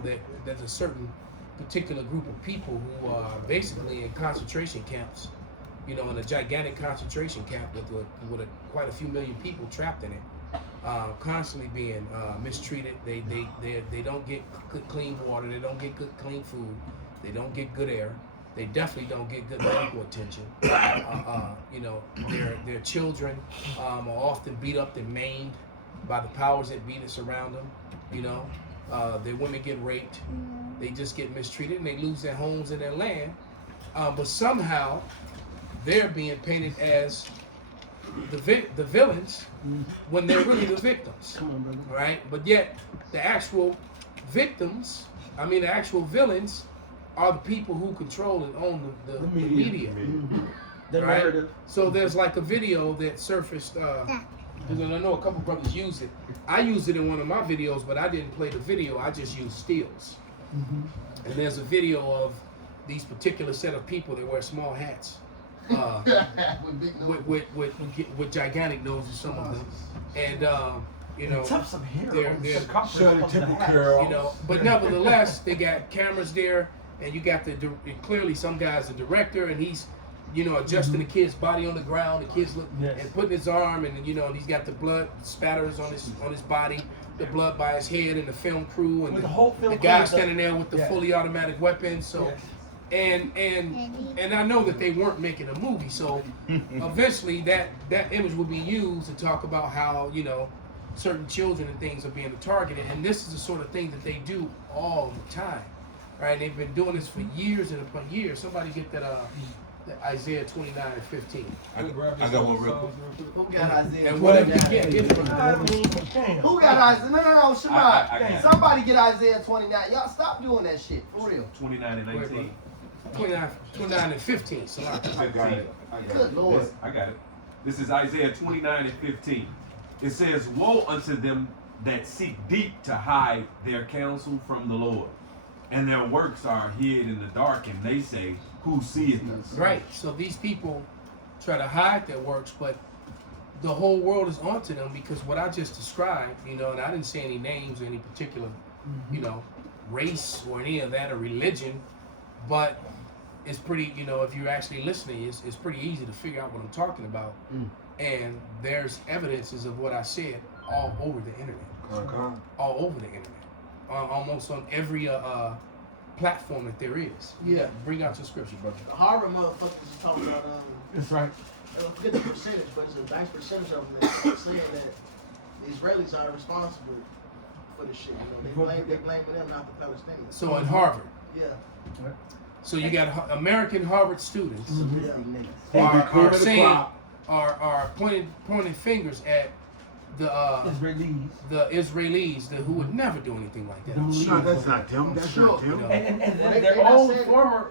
that there's a certain particular group of people who are basically in concentration camps, in a gigantic concentration camp with quite a few million people trapped in it, constantly being mistreated. They don't get good clean water. They don't get good clean food. They don't get good air. They definitely don't get good medical attention. Their children are often beat up and maimed by the powers that be that surround them. Their women get raped. They just get mistreated and they lose their homes and their land. But somehow they're being painted as the villains when they're really the victims. Come on, brother. Right? But yet the actual villains are the people who control and own the media. The right? narrative. So there's like a video that surfaced, because I know a couple brothers use it. I used it in one of my videos, but I didn't play the video. I just used stills. And there's a video of these particular set of people that wear small hats. With gigantic noses, some of them. And they're but nevertheless, they got cameras there, and you got clearly some guy's a director, and he's adjusting the kid's body on the ground. The kid's and putting his arm, and and he's got the blood spatters on his body, the blood by his head, and the film crew, and the guy standing there with the fully automatic weapon. So. And I know that they weren't making a movie, so eventually that image would be used to talk about how certain children and things are being targeted, and this is the sort of thing that they do all the time, right? They've been doing this for years and upon years. Somebody get that Isaiah 29:15. I got one real quick. Who got Isaiah? And whatever you get it. Who got Isaiah? No, Shabbat. Somebody get Isaiah 29. Y'all stop doing that shit for real. 29 and 19. 29 and 15. So I got it. Good Lord. I got it. This is Isaiah 29 and 15. It says, "Woe unto them that seek deep to hide their counsel from the Lord, and their works are hid in the dark, and they say, who seeth us?" Right. So these people try to hide their works, but the whole world is onto them because what I just described, and I didn't say any names or any particular, race or any of that or religion, but it's pretty, if you're actually listening, it's pretty easy to figure out what I'm talking about. And there's evidences of what I said all over the internet. All over the internet. Almost on every platform that there is. Yeah. Bring out your scripture, brother. The Harvard motherfuckers is talking about That's right. I don't forget the percentage, but it's a nice percentage of them that are saying that the Israelis are responsible for the shit. They blame them, not the Palestinians. So in Harvard. Yeah. So you got American Harvard students Yeah. are saying are pointing fingers at the Israelis who would never do anything like that. No, that's not them. That's not them. And then their own former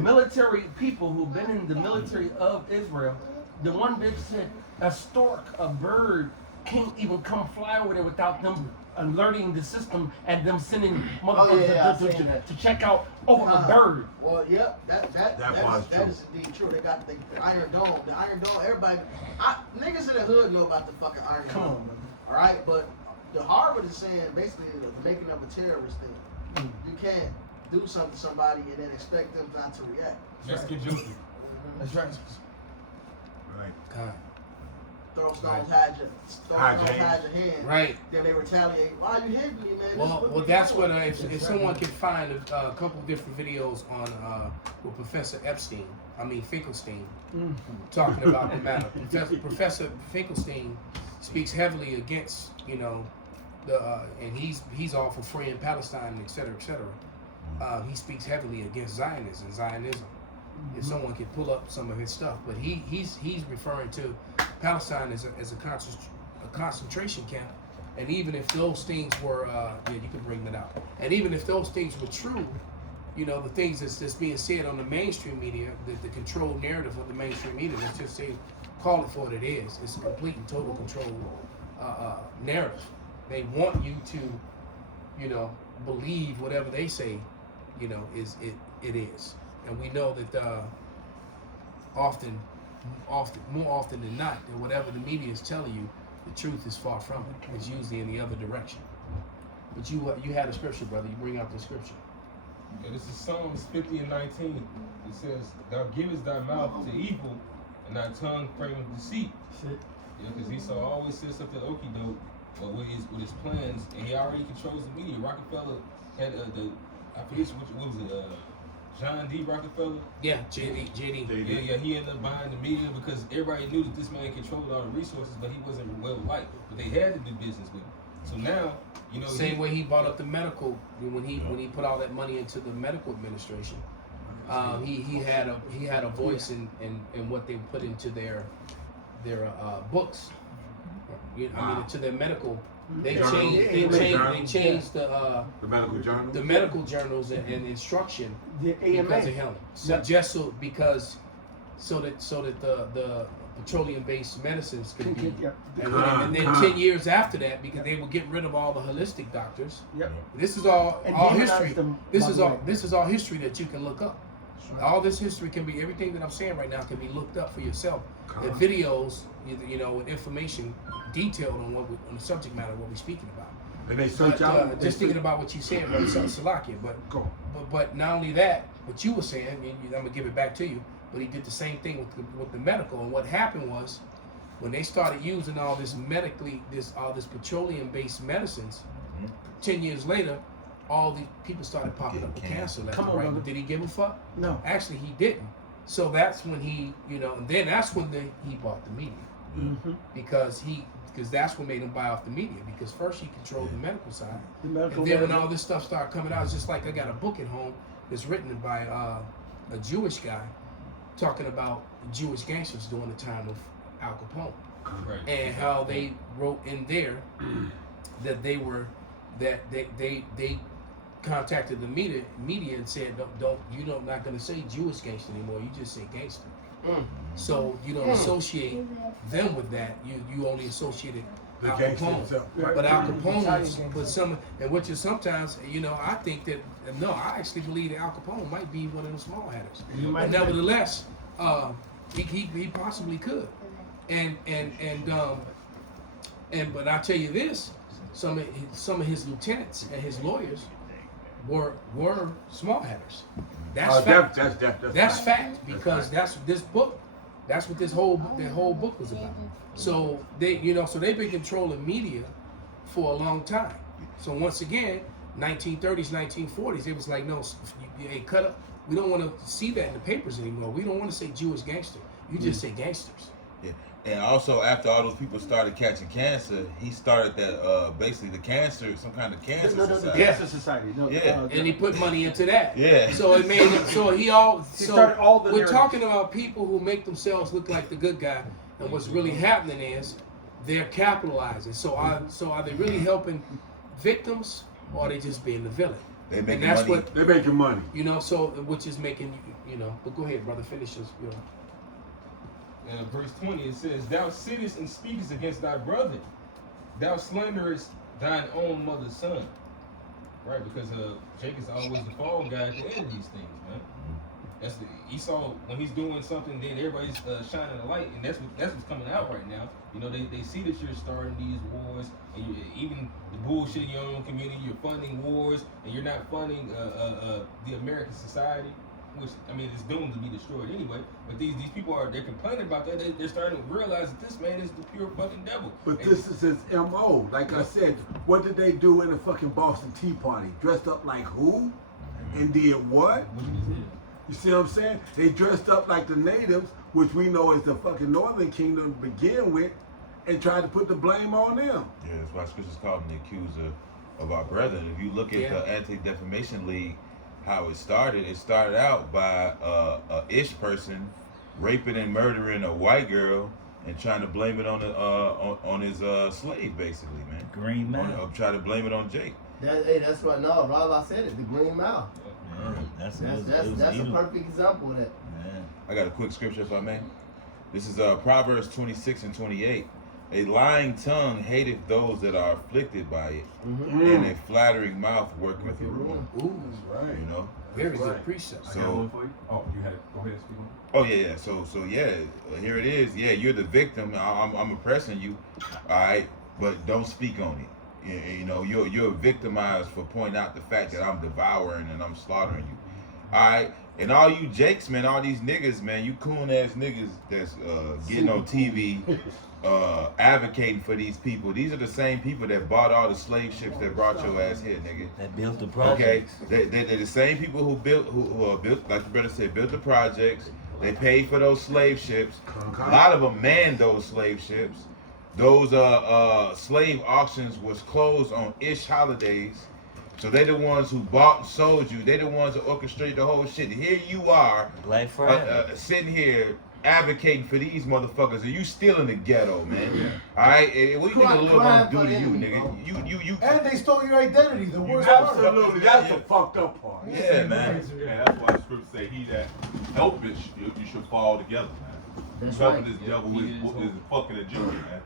military people who've been in the military of Israel, the one bitch said a stork, a bird, can't even come fly over there without them alerting the system and them sending motherfuckers to check out over a bird. Well, yeah, that is indeed true. They got the Iron Dome. The Iron Dome, everybody, niggas in the hood know about the fucking Iron Dome. Come on, man. All right, but the Harvard is saying basically the making of a terrorist thing. You can't do something to somebody and then expect them not to react. That's right. Right. God. Throw stones, hide your hand. Right. Then they retaliate. Why you hitting me, man? Well, that's what if someone can find a couple of different videos on with Professor Finkelstein, talking about the matter. Professor Finkelstein speaks heavily against and he's all for freeing Palestine, et cetera, et cetera. He speaks heavily against Zionism. If someone could pull up some of his stuff, but he's referring to Palestine as a concentration camp, and even if those things were, you can bring that out, and even if those things were true, the things that's being said on the mainstream media, the controlled narrative of the mainstream media, let's just say, call it for what it is. It's a complete and total control narrative. They want you to, believe whatever they say, it is. And we know that more often than not, that whatever the media is telling you, the truth is far from it. It's usually in the other direction. But you had a scripture, brother. You bring out the scripture. Yeah, this is Psalms 50 and 19. It says, "Thou givest thy mouth to evil, and thy tongue frameth deceit." Shit. Yeah, because Esau always says something okie doke with his plans, and he already controls the media. Rockefeller had I forget what was it, John D. Rockefeller. Yeah, JD. Yeah, he ended up buying the media because everybody knew that this man controlled all the resources, but he wasn't well liked. But they had to do business with him. So now, you know, Same way he bought up the medical when he put all that money into the medical administration. He had a voice in what they put into their books. I mean, into their medical. They changed the medical journal. The medical journals and instruction The AMA. because of him. So just so that the petroleum-based medicines could be. And then 10 years after that, because they would get rid of all the holistic doctors. Yep. This is all demonize history. them, This by is the all way. this is all history that you can look up. All this history can be, everything that I'm saying right now can be looked up for yourself. The videos, you know, with information detailed on on the subject matter of what we're speaking about. And they search But, out. just thinking about what you said, Brother Salakia, but not only that, what you were saying, and I'm gonna give it back to you. But he did the same thing with the medical. And what happened was, when they started using all this petroleum-based medicines, 10 years later, all the people started popping up with cancer left and right. Did he give a fuck? No. Actually, he didn't. So that's when he, and then that's when he bought the media. Mm-hmm. Because that's what made him buy off the media. Because first he controlled the medical side, and then when medicine. all this stuff started coming out, it's just like I got a book at home that's written by a Jewish guy talking about Jewish gangsters during the time of Al Capone, right. and how they wrote in there that they contacted the media and said, you're not going to say Jewish gangster anymore. You just say gangster. So you don't associate them with that. You only associated Al Capone. But Al Capone, which is sometimes, I think that, no, I actually believe that Al Capone might be one of the small hatters. But nevertheless, he possibly could. But I tell you this, some of his lieutenants and his lawyers were small hatters. That's fact. That's fact, because that's this book. That's what their whole book was about. So they've been controlling media for a long time. So once again, 1930s, 1940s, it was like, no, hey, cut up. We don't want to see that in the papers anymore. We don't want to say Jewish gangster. You just say gangsters. Yeah. And also, after all those people started catching cancer, he started that basically the cancer, some kind of cancer society. The cancer society. And he put money into that. Yeah. So it made him. So started all the we're narratives. talking about people who make themselves look like the good guy, and what's really happening is they're capitalizing. So are they really helping victims, or are they just being the villain? They making and that's money. what They're making money. So which is making But go ahead, brother. Finish this. Verse 20, it says, "Thou sittest and speakest against thy brother. Thou slanderest thine own mother's son." Right, because Jacob's always the fall guy at the end of these things, man. That's Esau, when he's doing something, then everybody's shining a light, and that's what's coming out right now. They see that you're starting these wars, and even the bullshit in your own community. You're funding wars, and you're not funding the American society, which, I mean, is doomed to be destroyed anyway. But these people they're complaining about that. They're starting to realize that this man is the pure fucking devil. But this is his MO. Like I said, what did they do in the fucking Boston Tea Party? Dressed up like who? And did what? You see what I'm saying? They dressed up like the natives, which we know is the fucking Northern Kingdom to begin with, and tried to put the blame on them. Yeah, that's why scriptures call him the accuser of our brethren. If you look at the Anti-Defamation League, how it started out by a Ish person raping and murdering a white girl and trying to blame it on his slave, basically, man. Green man. Try to blame it on Jake. That's what. No, Rob, I said it. The Green Mile. Yeah, that's a perfect example of that. Man. I got a quick scripture, if I may. This is Proverbs 26 and 28. A lying tongue hateth those that are afflicted by it, and a flattering mouth worketh ruin. Ooh, That's right. You know. very good precept. I got one for you. Oh, you had it. Go ahead, speak on. Oh yeah. So here it is. Yeah, you're the victim. I'm oppressing you. All right, but don't speak on it. You know, you're victimized for pointing out the fact that I'm devouring and I'm slaughtering you. All right, and all you jakes, man, all these niggas, man, you coon ass niggas that's getting on TV, advocating for these people. These are the same people that bought all the slave ships that brought your ass here, nigga. That built the project. Okay, they're the same people who built, who built, like the brother said, built the projects. They paid for those slave ships. A lot of them manned those slave ships. Those slave auctions was closed on ish holidays. So they the ones who bought and sold you. They the ones that orchestrate the whole shit. Here you are, Black Friday. sitting here advocating for these motherfuckers, and you still in the ghetto, man. All right, what do you think the Lord gonna do to you, nigga? You. And they stole your identity. The worst Absolutely, that's the fucked up part. Yeah, man. Yeah, that's why the scripture say he that helpeth you should fall together, man. That's Helping right. this devil is fucking a Jew, man.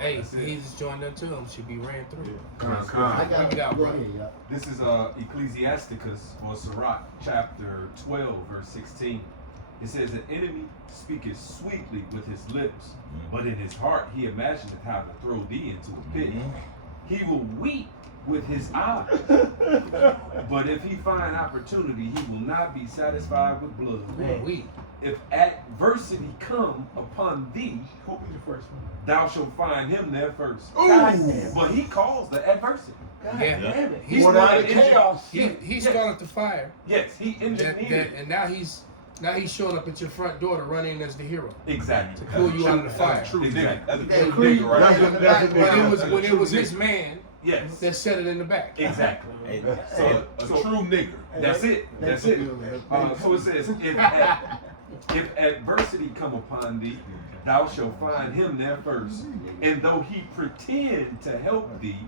Hey, Jesus joined them too. Should be ran through. I got Bring it out, go bro. ahead, y'all. This is Ecclesiasticus or Sirach chapter 12 verse 16. It says, an enemy speaketh sweetly with his lips, but in his heart he imagineth how to throw thee into a pit. He will weep with his eyes, but if he find opportunity, he will not be satisfied with blood. Man, we. If adversity come upon thee, Who'll be the first one? thou shalt find him there first. Ooh. But he caused the adversity. Yeah. Damn it. He's What out not of chaos? He started the fire. Yes, he engineered. And now he's showing up at your front door to run in as the hero. Exactly. To pull you out of the fire. That's true. Exactly. That's a That true creed, nigga right That's there. a- that's a But nigga. it was That's a when it true was his nigga. man Yes. that set it in the back. Exactly. Hey, So a true nigger. That's it. That's it. So it says, if adversity come upon thee, thou shalt find him there first. And though he pretend to help thee,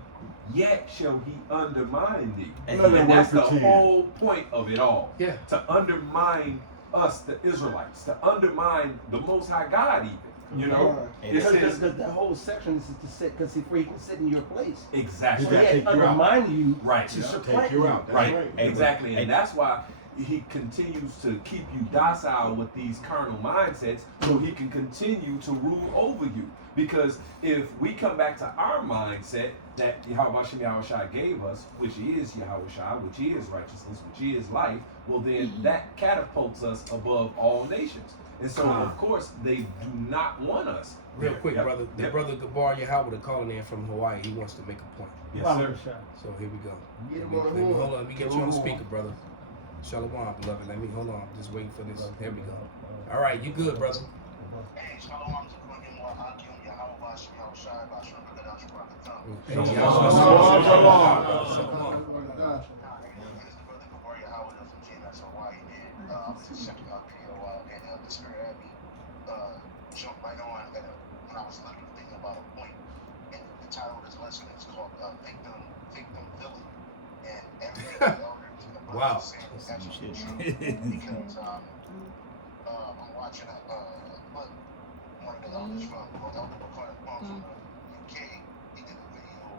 yet shall he undermine thee. Hey, And that's the pretend. whole point of it all. Yeah. To undermine us, the Israelites, to undermine the Most High God, even. You know, Right. it says Because that whole section is to sit, because he can sit in your place. exactly. So Yeah, he take had you out. undermine you Right. to Yeah, supplant take you out. That's Right, right. exactly, and And- that's why he continues to keep you docile with these carnal mindsets, so he can continue to rule over you. Because if we come back to our mindset that Yahweh Shai gave us, which is Yahweh Shai, which is righteousness, which is life, well then that catapults us above all nations. And so of course they do not want us. Real quick, Yep. brother. The Yep. brother Gabar Yahweh calling in from Hawaii. He wants to make a point. Yes, Wow. sir. So here we go. Get him Let on me, the hold horn. on. Let me get you on the speaker, brother. Shalom, beloved. Let me hold on. Just waiting for this. There we go. All right, you good, brother? Hey, Shalom to Quentin Moore, Hakim, Yahweh Bashim, Shai, Bashim, Bagadash, Barakatan. Hey, Shalom. Yahweh Shalom, shalom. shalom. This is Brother Gabar Yahweh from GMS Hawaii, man. I was just checking out the video and the spirit had me jump right on when I was literally thinking about a point. And the title of this lesson is called Victim Villain. And everything the elder to the Wow. brother is saying is absolutely true. Because I'm watching one of the elders from Elder Bakar from the UK. He did a video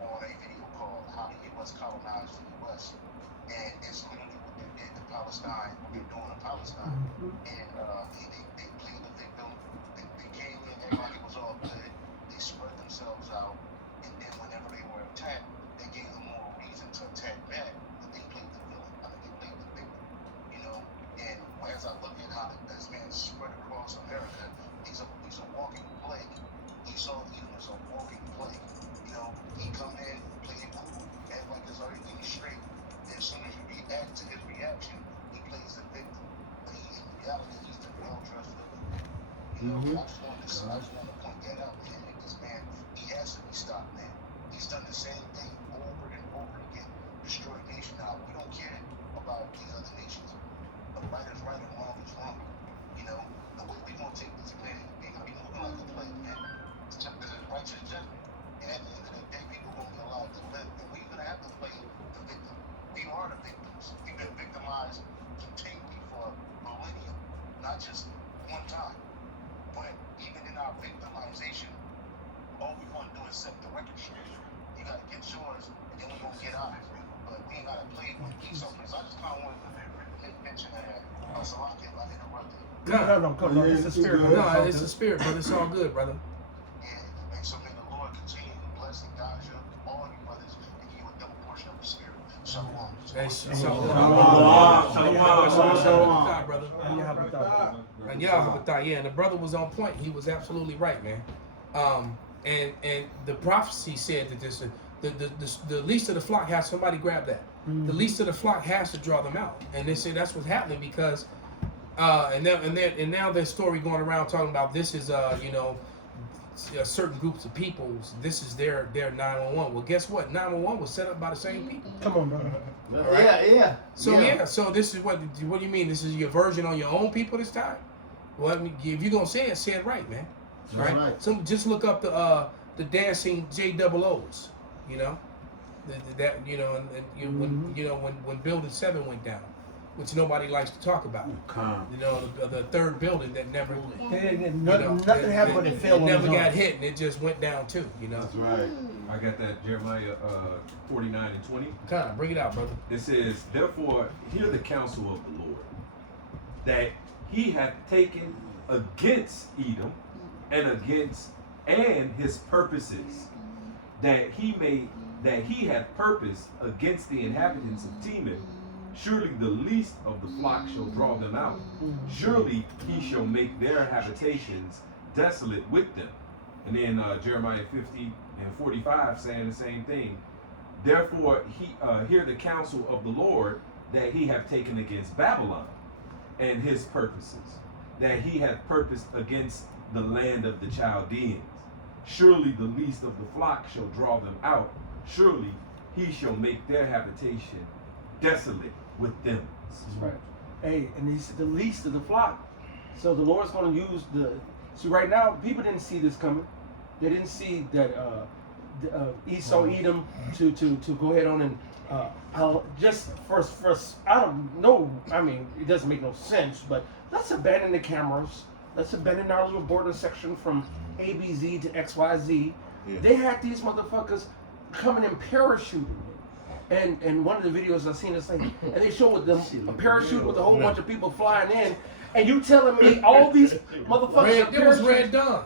on a video called How the U.S. Colonized the U.S. And it's literally what they did to Palestine, what they're doing in Palestine. And they played the victim. They came in, everybody was all good. They spread themselves out. And then whenever they were attacked, they gave them more reason to attack back. But they played the villain. I mean, they played the victim. You know? And as I look at how this man spread across America, he's a walking plague. Esau Edom is a walking plague. You know, he come in, play it cool, act like it's everything straight. Then as soon as you react to his reaction, he plays the victim. But in reality, he's the well-dressed villain. You know, I just wanted to point that out, man. And this man, he has to be stopped, man. He's done the same thing over and over again. Destroy a nation. Now, we don't care about these other nations. But right is right and wrong is wrong. You know, the way we gonna take this man, we gonna be moving like a plague, man. This is righteous judgment. And at the end of the day, people gonna be allowed to live, and we're gonna have to play the victim. We are the victims. We've been victimized continually for millennia, not just one time. But even in our victimization, all we want to do is set the record straight. You gotta get yours, and then we gonna get ours. But we ain't gotta play with these others. I just kind of wanted to make mention of that. So I can interrupt it. No, it's the spirit. No, it's the spirit, brother. It's all good, brother. And so may the Lord continue to bless and guide you, all you brothers brother. And yeah, and the brother was on point. He was absolutely right, man. And the prophecy said that this the least of the flock has somebody grab that. The least of the flock has to draw them out, and they say that's what's happening because, and now there's story going around talking about this is certain groups of peoples. This is their 911. Well, guess what? 911 was set up by the same people. Come on, brother. Yeah. So this is what do you mean? This is your version on your own people this time? Well, if you're gonna say it right, man. Right. So just look up the dancing JOOs. You know, when Building 7 went down, which nobody likes to talk about. You know, the third building that never, nothing happened when it fell. It never got hit, and it just went down too. You know. That's right. I got that Jeremiah 49 and 20. Kind of bring it out, brother. It says, "Therefore, hear the counsel of the Lord, that He hath taken against Edom and his purposes, that he hath purposed against the inhabitants of Teman. Surely the least of the flock shall draw them out. Surely he shall make their habitations desolate with them." And then Jeremiah 50 and 45 saying the same thing. "Therefore hear the counsel of the Lord, that he hath taken against Babylon and his purposes, that he hath purposed against the land of the Chaldeans. Surely the least of the flock shall draw them out. Surely he shall make their habitation desolate with them." That's right. Hey, and he said the least of the flock. So the Lord's going to use see right now, people didn't see this coming. They didn't see that Esau, Edom to go ahead on and just first, I don't know. I mean, it doesn't make no sense, but let's abandon the cameras. Let's abandon our little border section from ABZ to XYZ. Yeah. They had these motherfuckers coming and parachuting. And one of the videos I've seen is like, and they show with them a parachute with a whole bunch of people flying in, and you telling me all these motherfuckers it was Red Dawn.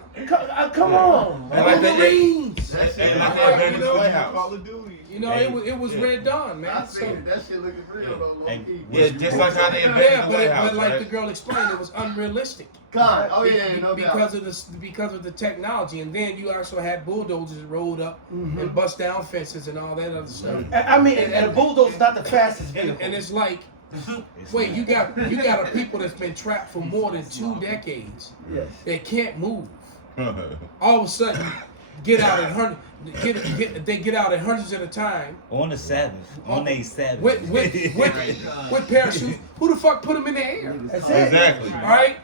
Come on, Marines. Call of Duty. You know, it was Red Dawn, man. I think that shit looking real though, low key. Yeah, just like how they invented the White House, but like right? the girl explained, it was unrealistic. Because of the technology, and then you also had bulldozers that rolled up and bust down fences and all that other stuff. I mean, and a bulldozer's not the fastest vehicle. And it's like, wait, you got a people that's been trapped for more than 2 decades. Yes. They can't move. All of a sudden, they get out at hundreds at a time on the Sabbath, on a Sabbath with parachutes. Who the fuck put them in the air? Exactly. All right.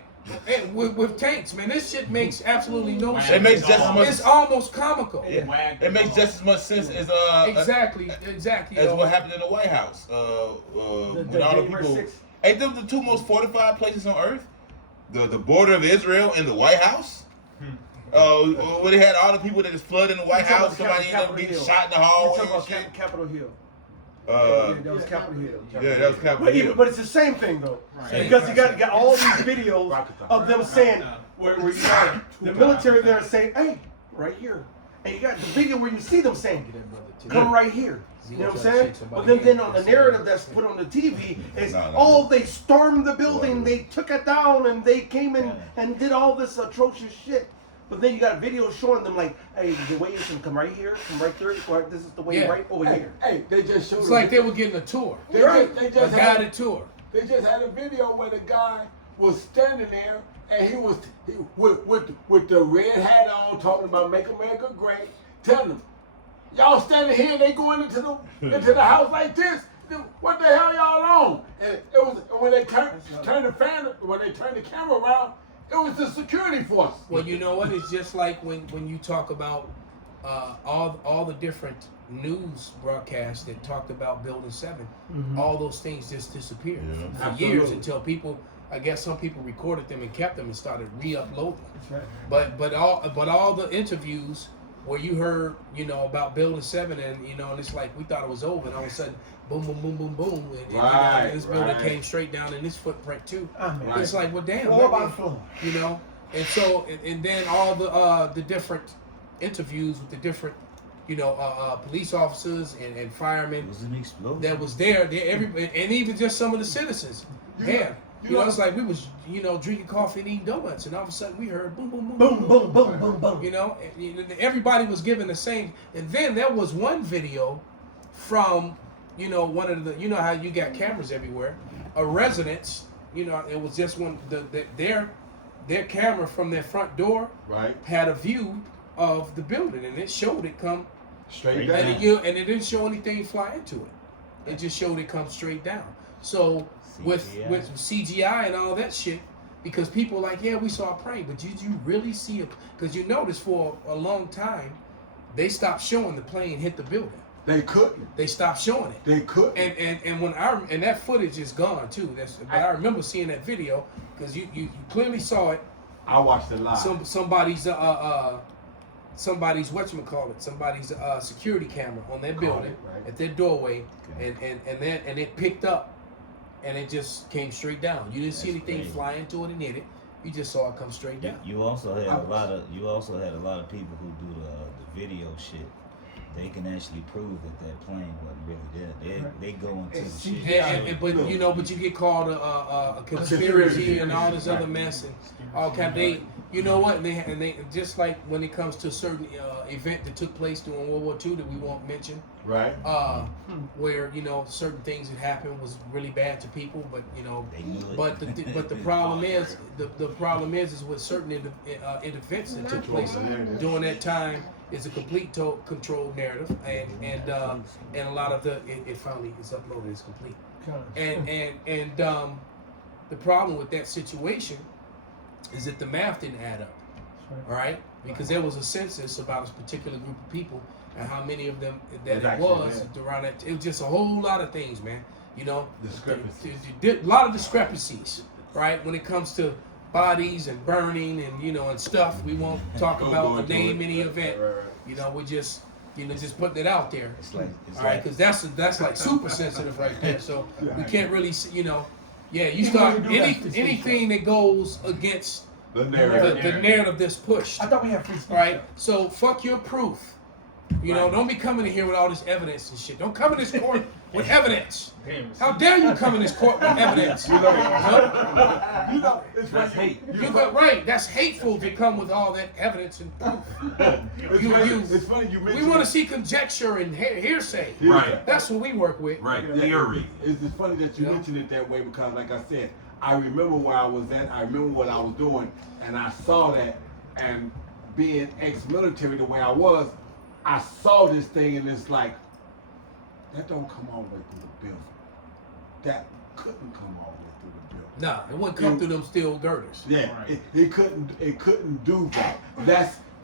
And with tanks, man, this shit makes absolutely no sense. It makes just as much. It's almost comical. Yeah. It makes just as much sense as exactly as what happened in the White House. With all the people. Ain't them the 2 most fortified places on earth? The border of Israel and the White House. Where they had all the people that is flooding the White House. Somebody ended up getting shot in the hallway. You're talking about Capitol Hill. That was Capitol Hill. Yeah, that was Capitol Hill. But it's the same thing though, because you got all these videos of them saying where you got the military there saying, "Hey, right here," and you got the video where you see them saying, "Come right here." You know what I'm saying? But then on the narrative that's put on the TV is, they stormed the building, they took it down, and they came in and did all this atrocious shit. But then you got videos showing them like, "Hey, the way you can come right here, come right there. This is the way right over here." Hey, they just showed. It's like they were getting a tour. They just had a tour. They just had a video where the guy was standing there and he was with the red hat on, talking about "Make America Great," telling them, "Y'all standing here and they going into the house like this. What the hell y'all on?" And it was when they turned the camera around. It was the security force. Well, you know what? It's just like when you talk about all the different news broadcasts that talked about Building 7. All those things just disappeared for years until people. I guess some people recorded them and kept them and started re-uploading. That's right. But all the interviews where you heard about Building 7 and and it's like we thought it was over and all of a sudden boom boom boom boom boom and this building came straight down in this footprint too. It's like, well, damn, and so and then all the different interviews with the different police officers and firemen It was an explosion. that was there. And even just some of the citizens. Yeah. It's like we was, drinking coffee and eating donuts, and all of a sudden we heard boom, boom, boom, Boom, boom, boom, boom, boom. and everybody was given the same. And then there was one video from, one of the, how you got cameras everywhere, a residence, it was just one, their camera from their front door Right. had a view of the building, and it showed it come, Straight and down. it didn't show anything fly into it. It just showed it come straight down. So with CGI and all that shit, because people are like, yeah, we saw a plane, but did you really see it? Because you notice for a long time, they stopped showing the plane hit the building. They couldn't. They stopped showing it. They couldn't. And when and that footage is gone too. But I remember seeing that video because you clearly saw it. I watched it live. Somebody's whatchamacallit, somebody's security camera on their building right. at their doorway, and it picked up, and it just came straight down. You didn't see That's anything crazy. fly into it and hit it. You just saw it come straight down. You also had a lot of people who do the video shit. They can actually prove that plane wasn't really there. They go into the shit. But you get called a conspiracy and all this other mess and all kind. You know what? And they just like when it comes to a certain event that took place during World War II that we won't mention. Right. Where certain things that happened was really bad to people, but They knew it. but the problem is the problem is with certain events that took place during that time is a complete controlled narrative, and a lot of it finally is uploaded. It's complete, and the problem with that situation is that the math didn't add up. All right, because there was a census about a particular group of people and how many of them that it was around that. It was just a whole lot of things, man. Discrepancies. A lot of discrepancies, right? When it comes to bodies and burning and and stuff, we won't talk about or name any event. Right. We just just putting it out there. It's like All right, because that's like super sensitive right there. So we can't really, yeah. You Even start when you do that, anything that goes against The narrative. the narrative that's pushed. I thought we had free speech. Right? So fuck your proof. Don't be coming in here with all this evidence and shit. Don't come in this court with evidence. How dare you come in this court with evidence? That's hate. Right. That's hateful to come with all that evidence and proof. It's funny you mentioned. We want to see conjecture and hearsay. Right. That's what we work with. Right. Theory. It's funny that you mentioned it that way because, like I said, I remember where I was at. I remember what I was doing, and I saw that. And being ex-military the way I was, I saw this thing, and it's like that don't come all the way through the building. That couldn't come all the way through the building. Nah, it wouldn't come through them steel girders. Yeah, it couldn't do that.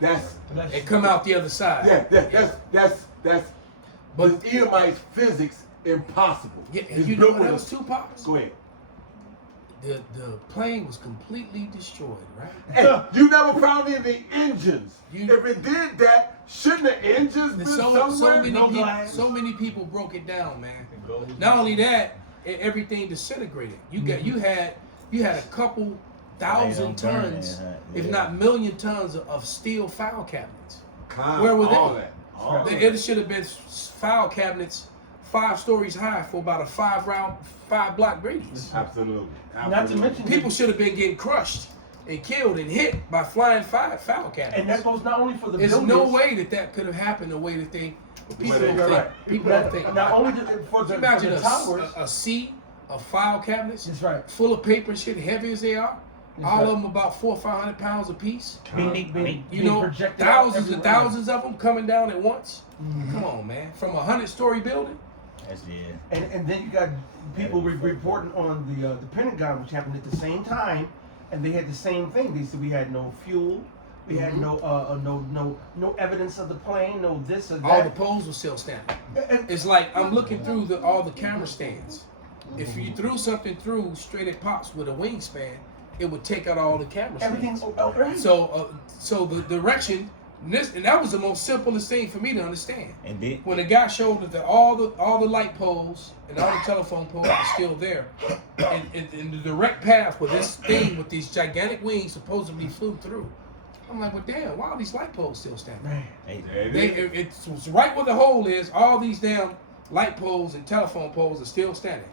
That's It come out the other side. yeah. That's But the Edomite physics impossible. yeah, It's you know built what with else too, Pops? Go ahead. The plane was completely destroyed, right? Hey, you never found any of the engines. You- If it did that, shouldn't the engines be somewhere? So many people broke it down, man. Not only that, everything disintegrated. You had a couple thousand tons, if not million tons of steel file cabinets. Where were they? All that. All that. It should have been file cabinets 5 stories high for about a 5 block radius. Absolutely. Not to mention People should have been getting crushed and killed and hit by flying file cabinets. and that goes not only for the There's buildings. no way that could have happened the way that people don't think. Right. People don't think. Not only for the Imagine towers. a sea of file cabinets That's right. full of paper and shit, heavy as they are. That's All right. of them about 400 or 500 pounds apiece. Being projected Thousands out and everywhere. thousands of them coming down at once. Mhm. Come on, man. From a 100-story building. That's And then you got people reporting on the Pentagon, which happened at the same time, and they had the same thing. They said we had no fuel, we had no evidence of the plane, no this or that. All the poles were still standing. And- It's like I'm looking through all the camera stands. If you threw something through straight at Pops with a wingspan, it would take out all the camera stands. everything's right. So the direction, and that was the most simplest thing for me to understand. And then When the guy showed us that all the light poles and all the telephone poles are still there, and the direct path where this thing with these gigantic wings supposedly flew through, I'm like, well, damn, why are these light poles still standing? Man. Hey, It's right where the hole is. All these damn light poles and telephone poles are still standing.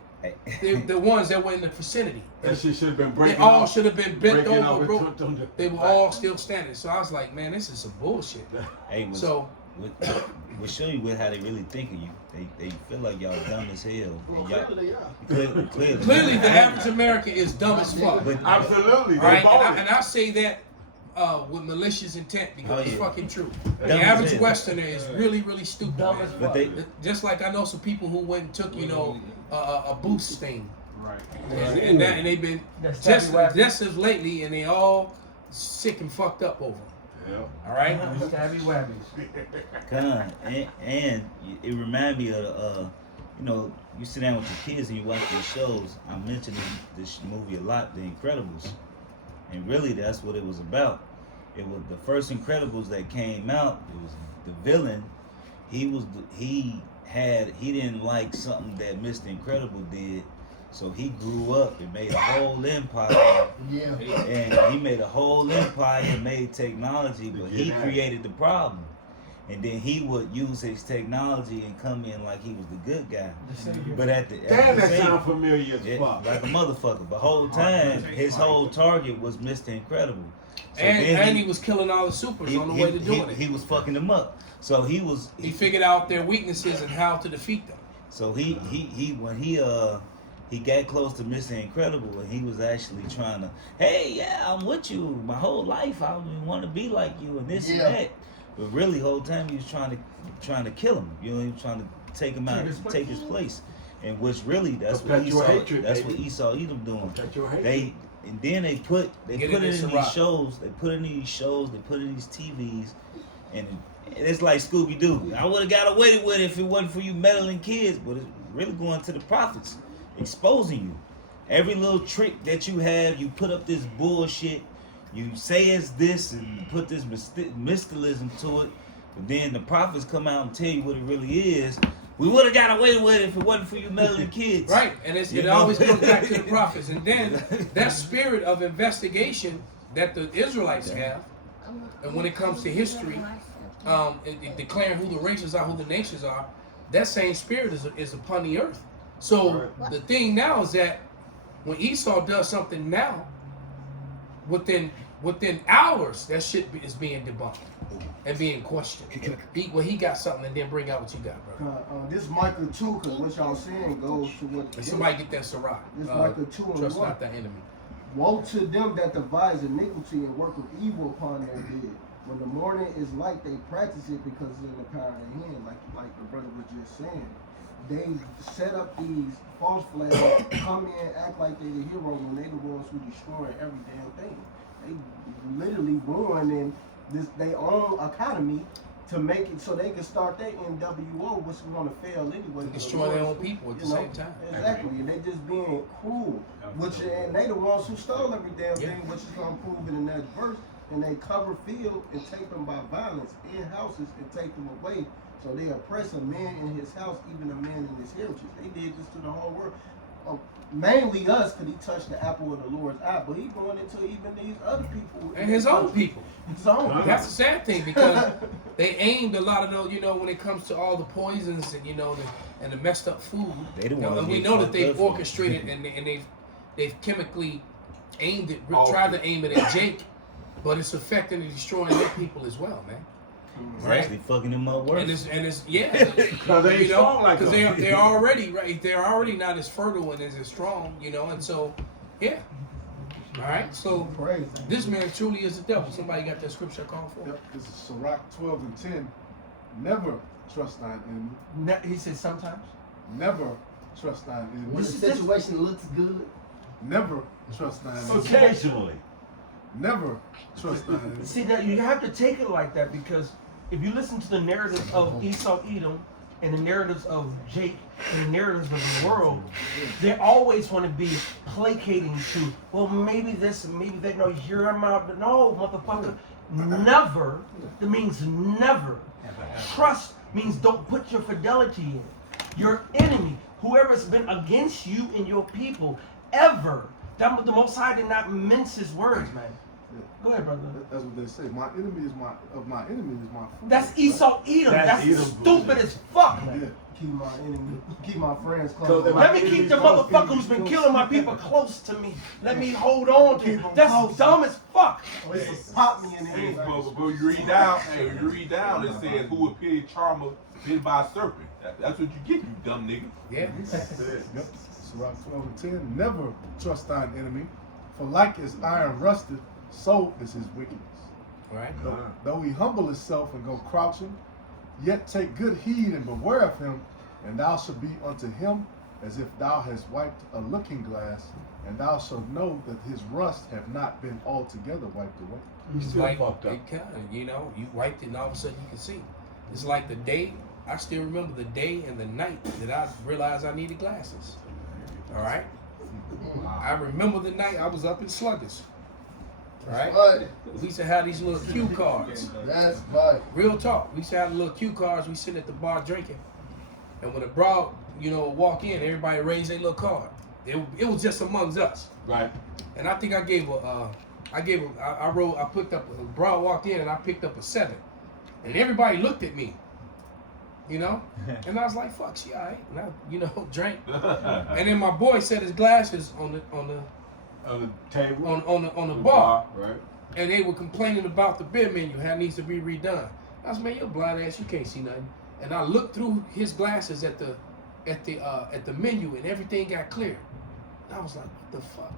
The ones that were in the vicinity. That shit should have been breaking. They all off, should have been bent breaking over, off bro. and tucked under. They were all still standing. So I was like, man, this is some bullshit. hey, So we'll show you how they really think of you. They feel like y'all dumb as hell. Well, And y'all, clearly they are. clearly, the average American is dumb as fuck. But- Absolutely. Right? They And I say that with malicious intent because Oh, it's yeah. fucking true. The Dumb as average hell. Westerner is really, really stupid. Dumb man. as But they, Just like I know some people who went and took, you know, a boost thing. Right. And they've been That's just stabby as lately, and they all sick and fucked up over it. Yeah. All right? Stabby wabbies. and it reminded me of you know, you sit down with your kids and you watch these shows. I mentioned this movie a lot, The Incredibles, and really that's what it was about. It was the first Incredibles that came out. It was the villain. He didn't like something that Mr. Incredible did, so he grew up and made a whole empire. Yeah. And he made a whole empire and made technology, but he created the problem. And then he would use his technology and come in like he was the good guy. But at the Damn, that same, sound familiar as fuck. like a motherfucker. The whole time, his whole target was Mr. Incredible. So And then he was killing all the supers on the way to doing it. He was fucking them up. So he figured out their weaknesses and how to defeat them. So when he got close to Mr. Incredible and he was actually trying to, hey, yeah, I'm with you. My whole life I want to be like you and this and that. But really, the whole time he was trying to kill him. You know, he was trying to take him out, take his place. And which really, that's what Esau Edom doing. And then they put it in these shows. They put it in these shows. They put it in these TVs, and it's like Scooby Doo. I would have got away with it if it wasn't for you meddling kids. But it's really going to the prophets, exposing you. Every little trick that you have, you put up this bullshit. You say it's this and put this mysticism to it, but then the prophets come out and tell you what it really is. We would have got away with it if it wasn't for you meddling kids. Right, and it always comes back to the prophets. And then that spirit of investigation that the Israelites have, and when it comes to history, declaring who the races are, who the nations are, that same spirit is upon the earth. So the thing now is that when Esau does something now, within hours, that shit is being debunked and being questioned. He got something, and then bring out what you got, bro. This Micah 2, because what y'all saying goes to what. And somebody get that Sirach. This Micah 2 and Trust 1. not thy enemy. Woe to them that devise iniquity and work of evil upon their head. When the morning is light, they practice it because it's in the power of their hand, like the brother was just saying. They set up these false flags, come in, act like they're the hero when they the ones who destroy every damn thing. They literally ruining their own economy to make it so they can start their NWO, which is going to fail anyway. Destroy their own people at the same time. Exactly, and they just being cruel. And they the ones who stole every damn thing, which is going to prove in the next verse. And they cover field and take them by violence in houses and take them away. So they oppress a man in his house, even a man in his heritage. They did this to the whole world. Mainly us, because he touched the apple of the Lord's eye, but he going into even these other people. And his own people. His own people. That's the sad thing, because they aimed a lot of those, when it comes to all the poisons and, and the messed up food. And we know that they've orchestrated and they've chemically aimed it, tried to aim it at Jake, but it's affecting and destroying their people as well, man. Right. Actually fucking them up worse. And it's because they're already right. They're already not as fertile and as strong, and so yeah. All right, so this man truly is the devil. Somebody got that scripture called for? Yep, this is Sirach 12 and 10. Never trust thine enemy. He said sometimes. Never trust thine enemy. When the situation looks good. Never trust thine enemy. Occasionally. Never trust thine enemy. See, now you have to take it like that, because if you listen to the narratives of Esau Edom and the narratives of Jake and the narratives of the world, they always want to be placating to, well, maybe this, maybe that. No, hear him out. But no, motherfucker. Never. That means never. Trust means don't put your fidelity in. Your enemy, whoever's been against you and your people, ever. The Most High did not mince his words, man. Go ahead, brother. That's what they say. My enemy is my enemy is my friend. That's Esau Edom. That's stupid as fuck, man. Yeah. Keep my enemy, keep my friends close. So to Let my me keep enemies the close. motherfucker who's been killing my people close to me. Let me hold on to him. That's dumb as fuck. Pop me in the Hey, head. but when you read down, when you read down, it says, "Who appeared charmer bit by a serpent." That's what you get, you dumb nigga. Yeah. Yep. Sirach 12:10. Never trust thine enemy, for like as iron rusted, so is his wickedness. Right. Though he humble himself and go crouching, yet take good heed and beware of him, and thou shalt be unto him as if thou hast wiped a looking glass, and thou shalt know that his rust have not been altogether wiped away. You still Like, fucked up. it kinda, you wiped it and all of a sudden you can see. It's like the day, I still remember the day and the night that I realized I needed glasses. All right? I remember the night I was up in Sluggish. Right? But We used to have these little cue cards. that's but Real talk. We used to have the little cue cards. We sit at the bar drinking. And when a broad, walk in, everybody raised their little card. It was just amongst us. Right. And I think I picked up, a broad walked in and I picked up a 7. And everybody looked at me. And I was like, fuck, she all right. And I, drank. And then my boy set his glasses on the Table. on the bar. Right. And they were complaining about the beer menu, how it needs to be redone. I was, man, you're blind ass, you can't see nothing. And I looked through his glasses at the menu and everything got clear. And I was like, what the fuck?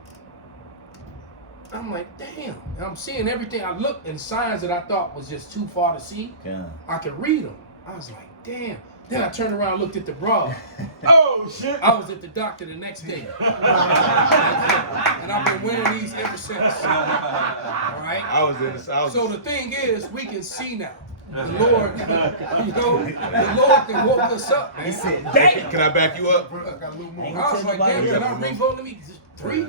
I'm like, damn. And I'm seeing everything. I looked and signs that I thought was just too far to see. Yeah. I could read them. I was like, damn. Then I turned around and looked at the bra. Oh shit! I was at the doctor the next day. And I've been wearing these ever since. All right? I was in the South. So the thing is, we can see now. The Lord, the Lord can woke us up, man. He said, Damn. Can I back you up? I got a little more. Ain't I was like, damn, can I revote? Let me 3?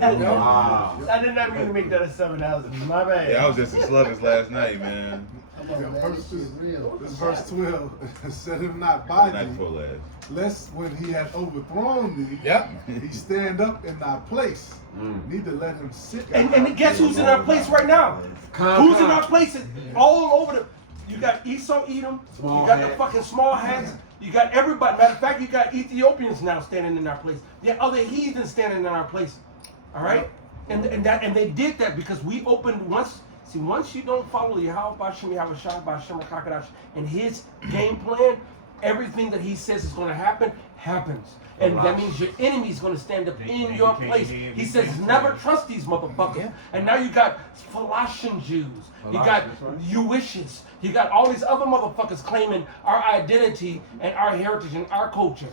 Wow. I did not mean to make that a 7,000. My bad. Yeah, I was just in Sluggish last night, man. This verse 12 set him not by Night thee, before last. lest when he had overthrown thee, Yep. he stand up in thy place. Neither let him sit. And guess who's in our place right now? Who's in our place? All over the. You got Esau Edom. Small You got hat. the fucking small hats. You got everybody. Matter of fact, you got Ethiopians now standing in our place. You got other heathens standing in our place. All right, and they did that because we opened once. See, once you don't follow Yahweh Bashim Yahweh Shah Bashim Kakadash and his game plan, everything that he says is going to happens. And that means your enemy's going to stand up in your place. He says, never trust these motherfuckers. Yeah. And now you got Philistine Jews. You got Jewishes. You got all these other motherfuckers claiming our identity and our heritage and our culture.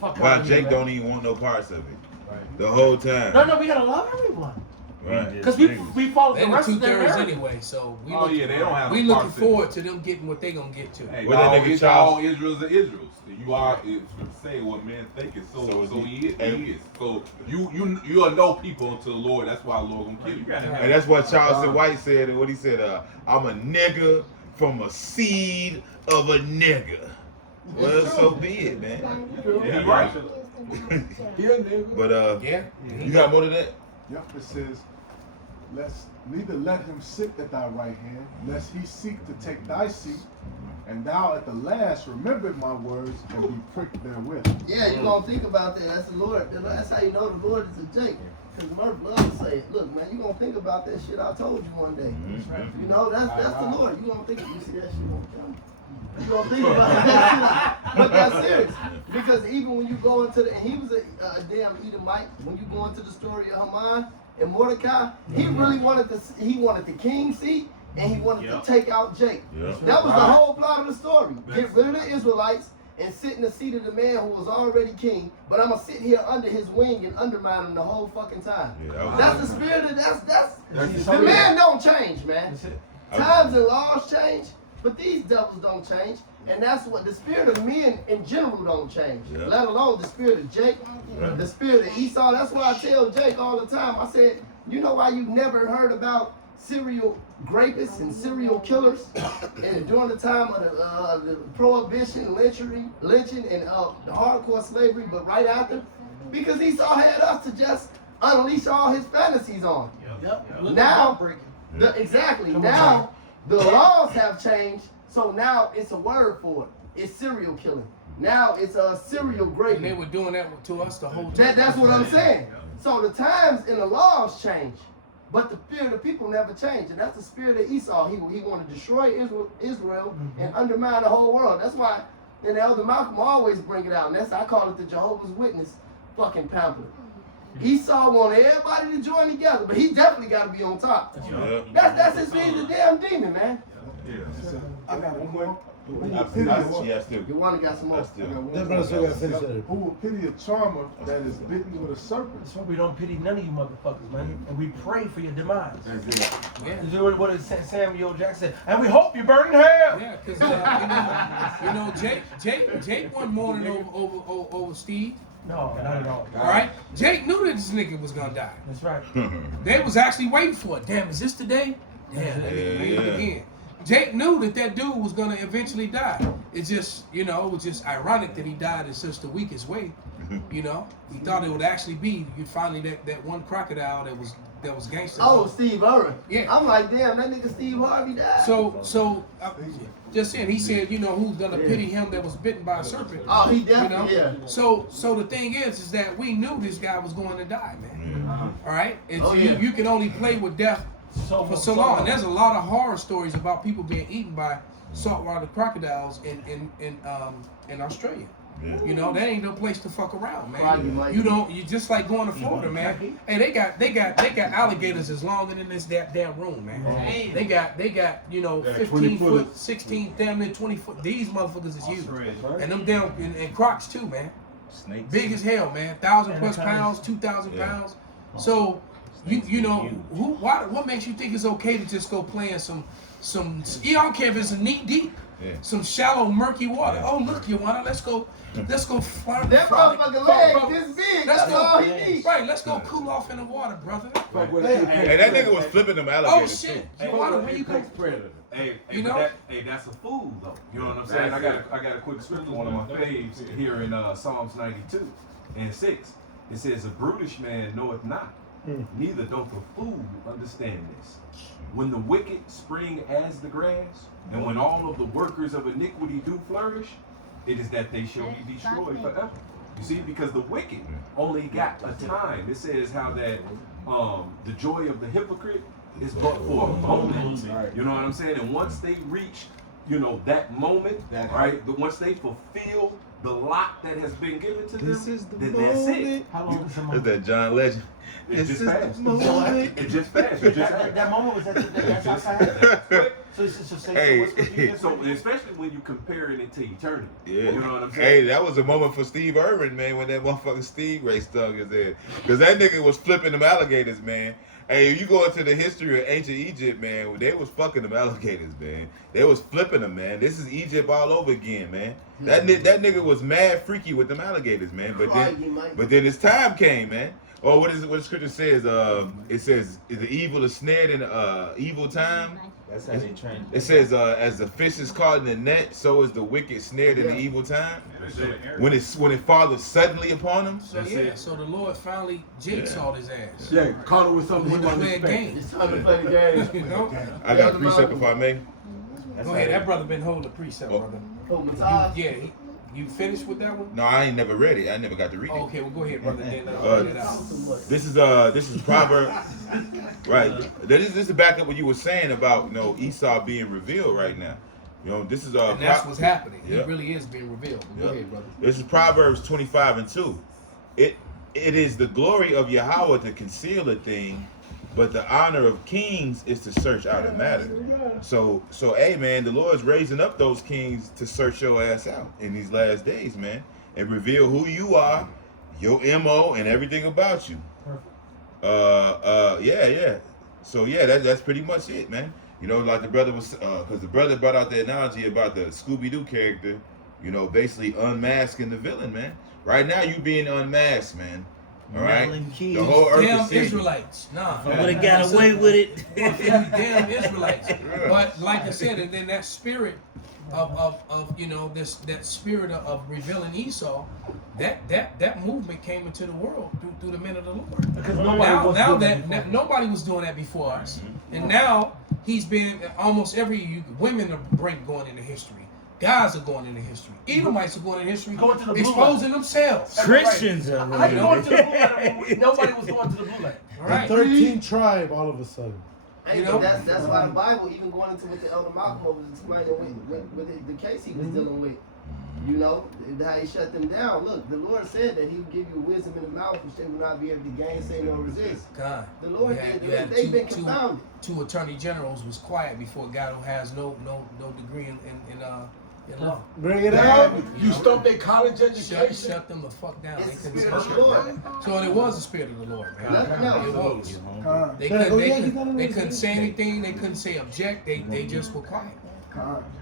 Fuck Why out of here, Jake man. don't even want no parts of it. The whole time. No, we gotta love everyone. Right. Because we follow They're the the rest of their 2/3 narrative. anyway, so we Oh yeah, they don't have. we no looking parts in forward it. to them getting what they gonna get to. Hey, What that all, nigga it's Charles- all Israel's are Israel's. You are saying what men think is so he is. So you'll know people until the Lord. That's why the Lord gonna kill you. And that's what Charleston White said. And what he said, I'm a nigga from a seed of a nigga. Well, so be it, man. Yeah, he right. But Yeah. you got more to that? Yep, it says, neither let him sit at thy right hand, lest he seek to take thy seat, and thou at the last remember my words and be pricked therewith. yeah, you gonna think about that. That's the Lord. That's how you know the Lord is a Jake. Because Murph loves to say, look, man, you gonna think about that shit I told you one day. You know, that's the Lord. You gonna think, you see that shit on camera. You gonna think about that shit. But that's serious. Because even when you go into and he was a damn Edomite, when you go into the story of Haman and Mordecai, he really wanted the king seat and he wanted to take out Jake. That was the whole plot of the story. Get rid of the Israelites and sit in the seat of the man who was already king, but I'm gonna sit here under his wing and undermine him the whole fucking time. That's the spirit of that's the man don't change, man. Times and laws change, but these devils don't change. And that's what the spirit of men in general don't change. Let alone the spirit of Jake, the spirit of Esau. That's why I tell Jake all the time. I said, you know why you've never heard about serial rapists and serial killers and during the time of the prohibition, lynching and the hardcore slavery, but right after? Because Esau had us to just unleash all his fantasies on. Yep. Now, exactly. Now, the laws have changed, so now it's a word for it. It's serial killing. Now it's a serial And gravy. they were doing that to us the whole time. That's what I'm saying. So the times and the laws change, but the fear of the people never change, and that's the spirit of Esau. He wanted to destroy Israel and undermine the whole world. That's why, and Elder Malcolm always bring it out, and I call it the Jehovah's Witness fucking pamphlet. Esau wanted everybody to join together, but he definitely got to be on top. That's his being the damn demon, man. I got one more. Yes, dude. You want to got some more? Who will pity a charmer that is bitten with a serpent? That's why we don't pity none of you motherfuckers, man. And we pray for your demise. Yeah. This is what Samuel Jackson said. And we hope you burn in hell. Yeah, because you know, Jake wasn't mourning over Steve. No, not at all. All right, Jake knew that this nigga was gonna die. That's right. They was actually waiting for it. Damn, is this the day? Damn, that nigga made it again. Jake knew that dude was gonna eventually die. It's just, it was just ironic that he died in such the weakest way. He thought it would actually be finally that one crocodile that was gangster. Oh, Steve Irwin. Yeah. I'm like, damn, that nigga Steve Harvey died. So just saying, he said, who's gonna pity him that was bitten by a serpent? Oh, he definitely, yeah. So the thing is that we knew this guy was going to die, man. All right, you can only play with death for so long. And there's a lot of horror stories about people being eaten by saltwater crocodiles in Australia. Yeah. That ain't no place to fuck around, man. You just like going to Florida, man. Hey, they got alligators as longer than this damn room, man. They got 15 foot, 16, damn near 20 foot. These motherfuckers is huge. And them damn and crocs too, man. Snakes. Big as hell, man. 1,000+ pounds, 2,000 pounds. So what makes you think it's okay to just go play in some you don't care if it's a knee deep. Yeah. Some shallow, murky water. Yeah. Oh, look, Joanna, let's go fly. That motherfucking leg this big. That's all he needs. Right, let's go cool off in the water, brother. Hey, that nigga was flipping them alligators. Oh shit, Joanna, where you go? Hey, that's a fool though. You know what I'm saying? I got a quick scripture, one of my faves here in Psalms 92 and 6. It says, "A brutish man knoweth not, neither doth a fool understand this. When the wicked spring as the grass, and when all of the workers of iniquity do flourish, it is that they shall be destroyed forever." You see, because the wicked only got a time. It says how that the joy of the hypocrite is but for a moment. You know what I'm saying? And once they reach, that moment, right? But once they fulfill the lot that has been given to them, then that's it. How long is the moment? Is that John Legend? It just passed. Moment. It just passed. It just passed. That moment was that's outside. So especially when you comparing it to eternity. Yeah. You know what I'm saying? Hey, that was a moment for Steve Irwin, man, when that motherfucking Steve Ray stung his head. Because that nigga was flipping them alligators, man. Hey, you go into the history of ancient Egypt, man, they was fucking them alligators, man. They was flipping them, man. This is Egypt all over again, man. That nigga was mad freaky with them alligators, man. But then his time came, man. Oh, what the scripture says? It says, "The evil is snared in evil time." That's how they train. It says, "As the fish is caught in the net, so is the wicked snared in the evil time." When it fathers suddenly upon them. So so the Lord finally jigsawed his ass. Yeah, caught him with something he wanted to game. It's time to play the game. I got a precept if I may. Go ahead, that brother been holding a precept, brother. Oh, Matthias? Yeah, you finished with that one? No, I ain't never read it. I never got to read it. Okay, well go ahead, brother. Then read it out. This is Proverbs, right? This is back up what you were saying about Esau being revealed right now. This is and that's what's happening. Yeah. He really is being revealed. Go ahead, brother. This is Proverbs 25:2. It is the glory of Yahweh to conceal a thing, but the honor of kings is to search out a matter. So hey man, the Lord's raising up those kings to search your ass out in these last days, man, and reveal who you are, your MO, and everything about you. Yeah. So yeah, that's pretty much it, man. Like the brother was, because the brother brought out the analogy about the Scooby-Doo character, basically unmasking the villain, man. Right now, you being unmasked, man. All right? The whole earth damn is seeing Israelites. Nah. I would have got away with it. Damn Israelites. But like I said, and then that spirit of you know that spirit of revealing Esau, that movement came into the world through the men of the Lord. Because Nobody was doing that before us, and now he's been almost every women are going into history. Guys are going into history. Edomites are going into history, exposing themselves. Christians are I going to the blue line. Nobody was going to the blue line. Right. 13 tribe all of a sudden. You know, that's why the Bible, even going into what the Elder Malcolm was explaining with the case he was dealing with, you know, how he shut them down. Look, the Lord said that he would give you wisdom in the mouth, which they will not be able to gainsay nor resist. God. The Lord did. They've been confounded. Two attorney generals was quiet before God who has no degree in law. Bring it out. You stop their college education. Shut them the fuck down. It's They the couldn't spirit say of the shit. Lord. So it was the spirit of the Lord, man. Nothing else. It was. They couldn't say anything. They couldn't say object. They just were quiet.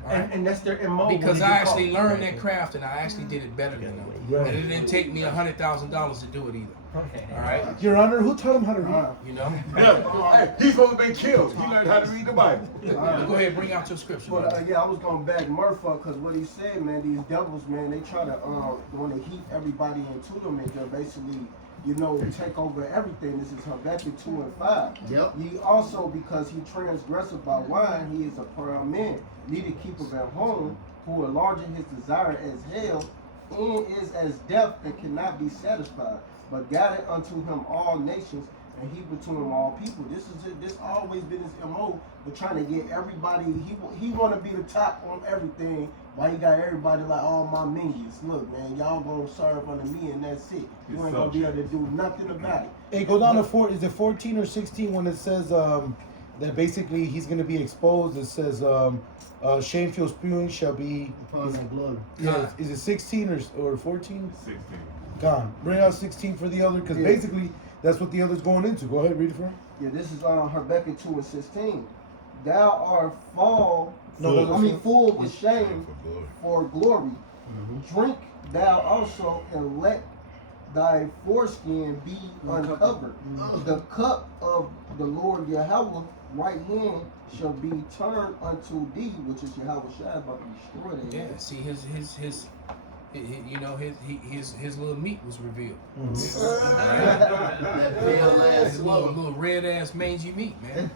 And that's their MO. Because I actually learned that craft and I actually did it better than them. And it didn't take me $100,000 to do it either. All right, Your Honor, who taught him how to read? you know. Yeah, he's supposed to be killed. He learned how to read the Bible. Go ahead, bring out your scripture. But yeah, I was going back Murph up because what he said, man, these devils, man, they try to want to heap everybody into them and just basically, you know, take over everything. This is Habakkuk 2 and 5. Yep. Ye also, because he transgresseth by wine, he is a proud man, neither keepeth at home, who enlargeth his desire as hell, and is as death that cannot be satisfied, but gathered unto him all nations, and he to him all people. This always been his MO, but trying to get everybody. He want to be the top on everything. Why you got everybody like all my minions? Look, man, y'all gonna serve under me, and that's it. You ain't gonna be able to do nothing about it. Hey, go down to 4. Is it 14 or 16 when it says that basically he's going to be exposed? It says shameful spewing shall be Upon my glory. Yeah, is it 16 or 14? 16. Gone. Bring out 16 for the other, because basically that's what the other's going into. Go ahead, read it for him. Yeah, this is Habakkuk 2 and 16. Thou art full with shame for glory. Drink thou also, and let thy foreskin be uncovered. The cup of the Lord Yahweh right hand shall be turned unto thee, which is Yahweh Shai, about to destroy them. Yeah, see his you know his little meat was revealed. His little red ass mangy meat, man.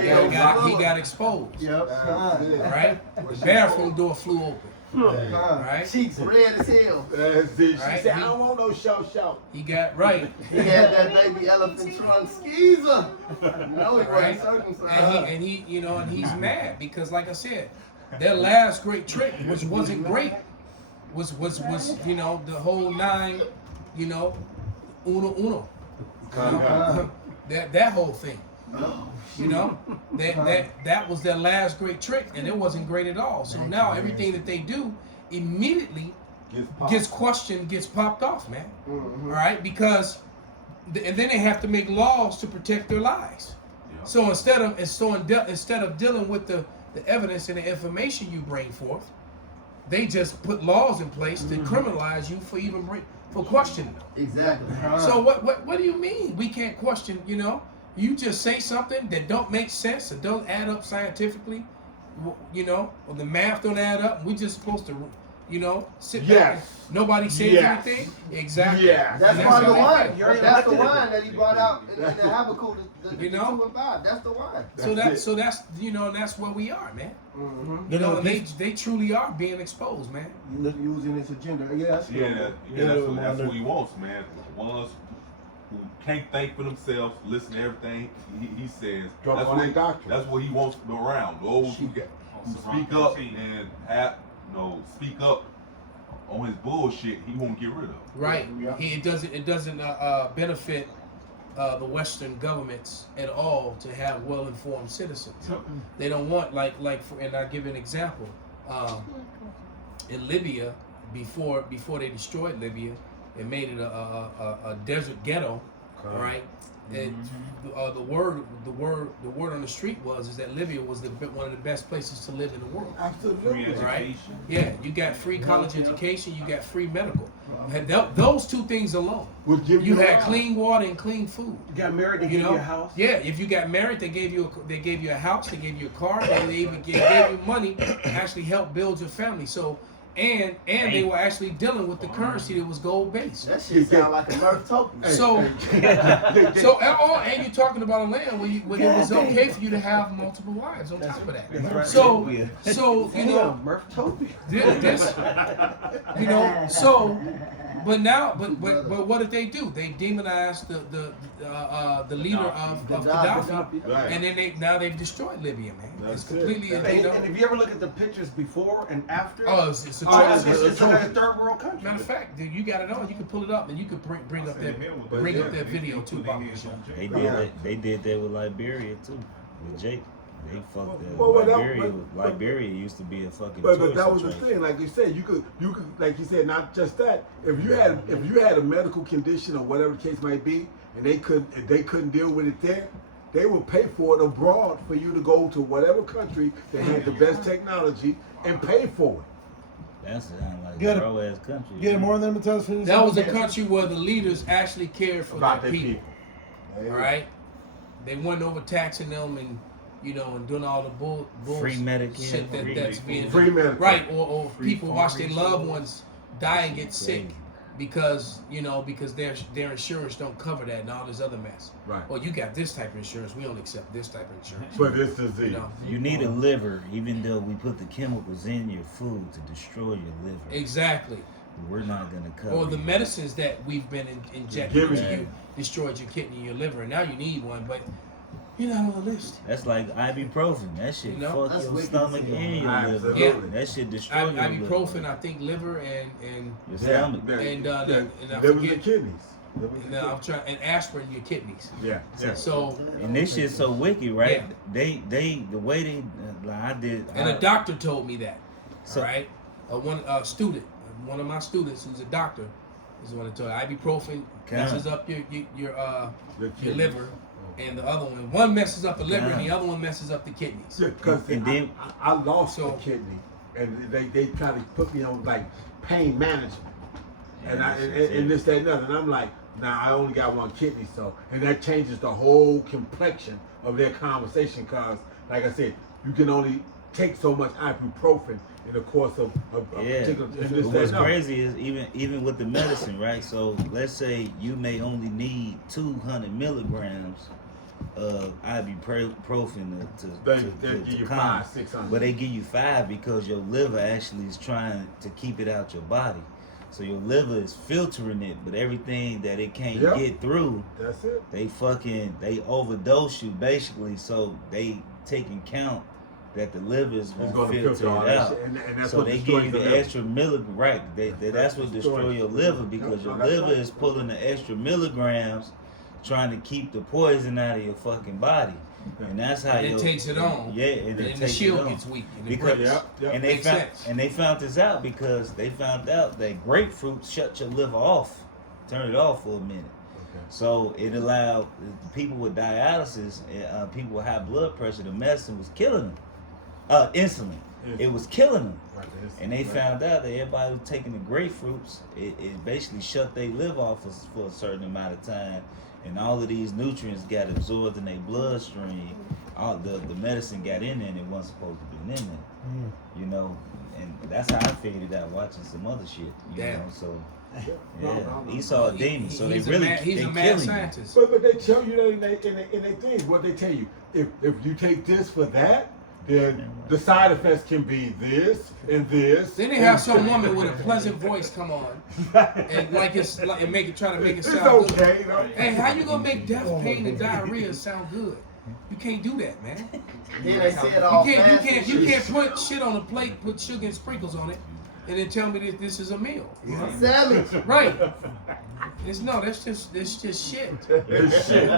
He got exposed. Yep. Right? The bathroom door flew open. Right? Cheeks red as hell. That's it. She Right? said, I don't want no shout. He got right. He had that baby elephant trunk skeezer. No, he Right? wasn't circumcised. And he you know, and he's mad because, like I said, their last great trick, which wasn't great, was you know, the whole 9, you know, uno. That whole thing. You know, that was their last great trick, and it wasn't great at all. So now everything that they do immediately gets questioned, gets popped off, man. All right, because and then they have to make laws to protect their lives. So instead of dealing with the evidence and the information you bring forth, they just put laws in place to criminalize you for questioning them. Exactly. So what do you mean we can't question? You know, you just say something that don't make sense, that don't add up scientifically. You know, or the math don't add up. We just supposed to, you know, sit back. And nobody says anything. Exactly. Yeah. That's And part of the how wine. they feel. That's the wine that he brought out in the Habakkuk, the You know? 2 and 5. That's the wine. So that's you know, that's where we are, man. You know, and they truly are being exposed, man. Using his agenda. Yeah, That's what he wants, man. The ones who can't think for themselves, listen to everything he says. Drop on their doctrine. That's what he wants around. Those who speak up and speak up on his bullshit, he won't get rid of. Right. It doesn't benefit the Western governments at all to have well-informed citizens. They don't want and I'll give you an example. In Libya, before they destroyed Libya, and made it a desert ghetto, right? And the word on the street is that Libya was one of the best places to live in the world. Absolutely. Right? Yeah, you got free college education, you got free medical. Those two things alone. Would give You you had clean water and clean food. You got married, they You gave know, you a house. yeah. If you got married, they gave you a house, they gave you a car, and they even gave you money to actually help build your family. So, and they were actually dealing with the currency that was gold based. That shit sound like a Murph token. So, and you're talking about a land where it was okay for you to have multiple wives on top of that. That's right. So you know, Murph-topia. this, you know, so. But now, but what did they do? They demonized the leader of Gaddafi, Right. and then they've destroyed Libya, man. That's It's completely. it. And if you ever look at the pictures before and after, It's a it's choice. like a third world country. Matter of fact, dude, you got it on. You can pull it up, and you can bring up that video too. They did that with Liberia too, with Jake. They fucked that. Well, Liberia used to be a fucking. But that was the tourist thing. Like you said, you could like you said, not just that. If you had a medical condition or whatever the case might be, and they couldn't deal with it there, they would pay for it abroad for you to go to whatever country that had the best technology and pay for it. That sounds like Get a it. bro ass country. Get more than them to tell us. That was a country where the leaders actually cared for About their their people. people. All right, they weren't overtaxing them and and doing all the bull Free Medicare, shit that's being Free Medicare. right, or people watch their loved ones die and get sick because their insurance don't cover that and all this other mess. Right. Well, you got this type of insurance. We only accept this type of insurance. For this disease. You know? You need a liver, even though we put the chemicals in your food to destroy your liver. Exactly. We're not gonna cover. Or the you. medicines that we've been injecting Giving into you. you destroyed your kidney and your liver, and now you need one, but you're not on the list. That's like ibuprofen. That shit You know? fuck That's your wicked stomach as hell. and your liver. Absolutely. That shit destroy your liver. Ibuprofen, I think liver and Your stomach. and I livers forget- and kidneys. Livers and, and I'm trying and aspirin your kidneys. Yeah. So And this shit's so wicked, right? Yeah. They the way they like I did. and a doctor told me that. So- Right? One of my students who's a doctor is the one that told me ibuprofen messes up your liver. And the other one messes up the liver, and the other one messes up the kidneys. Yeah, because And then- I lost So- a kidney, and they kind of put me on like pain management, and this, that, and other. And I'm like, nah, I only got one kidney, and that changes the whole complexion of their conversation. Cause, like I said, you can only take so much ibuprofen in the course of a particular. And this, But that, what's and other. crazy is even with the medicine, right? So let's say you may only need 200 milligrams of ibuprofen They give you calm. 500, 600. But they give you 5 because your liver actually is trying to keep it out your body. So your liver is filtering it, but everything that it can't Yep. get through, That's it. they overdose you basically. So they taking count that the livers It's won't going to filter filter all it that out. shit, and that's So what they destroys give you the the liver. extra milligram, right? That's what destroy your liver because your liver is pulling the extra milligrams, trying to keep the poison out of your fucking body, and that's how And it takes it on. Yeah, and it the takes shield it on. gets weak. And it Because breaks. and Makes sense. they found this out because they found out that grapefruit shut your liver off, turn it off for a minute. So it allowed people with dialysis, people with high blood pressure, the medicine was killing them. Insulin. It was killing them. And they found out that everybody was taking the grapefruits, it basically shut their liver off for a certain amount of time. And all of these nutrients got absorbed in their bloodstream. All the medicine got in there and it wasn't supposed to be in there. You know, and that's how I figured it out watching some other shit. You know, so yeah, Esau a demon. So he's they really he's a mad killing scientist. But they tell you that in their things. What they tell you, if you take this for that, then the side effects can be this and this. Then they have some woman with a pleasant voice come on and try to make it It's sound okay, good. you know? Hey, how you gonna make death, pain, and diarrhea sound good? You can't do that, man. Then they say it all You fast. can't put shit on a plate, put sugar and sprinkles on it, and then tell me that this is a meal. Savage. Right? That's just shit. It's shit.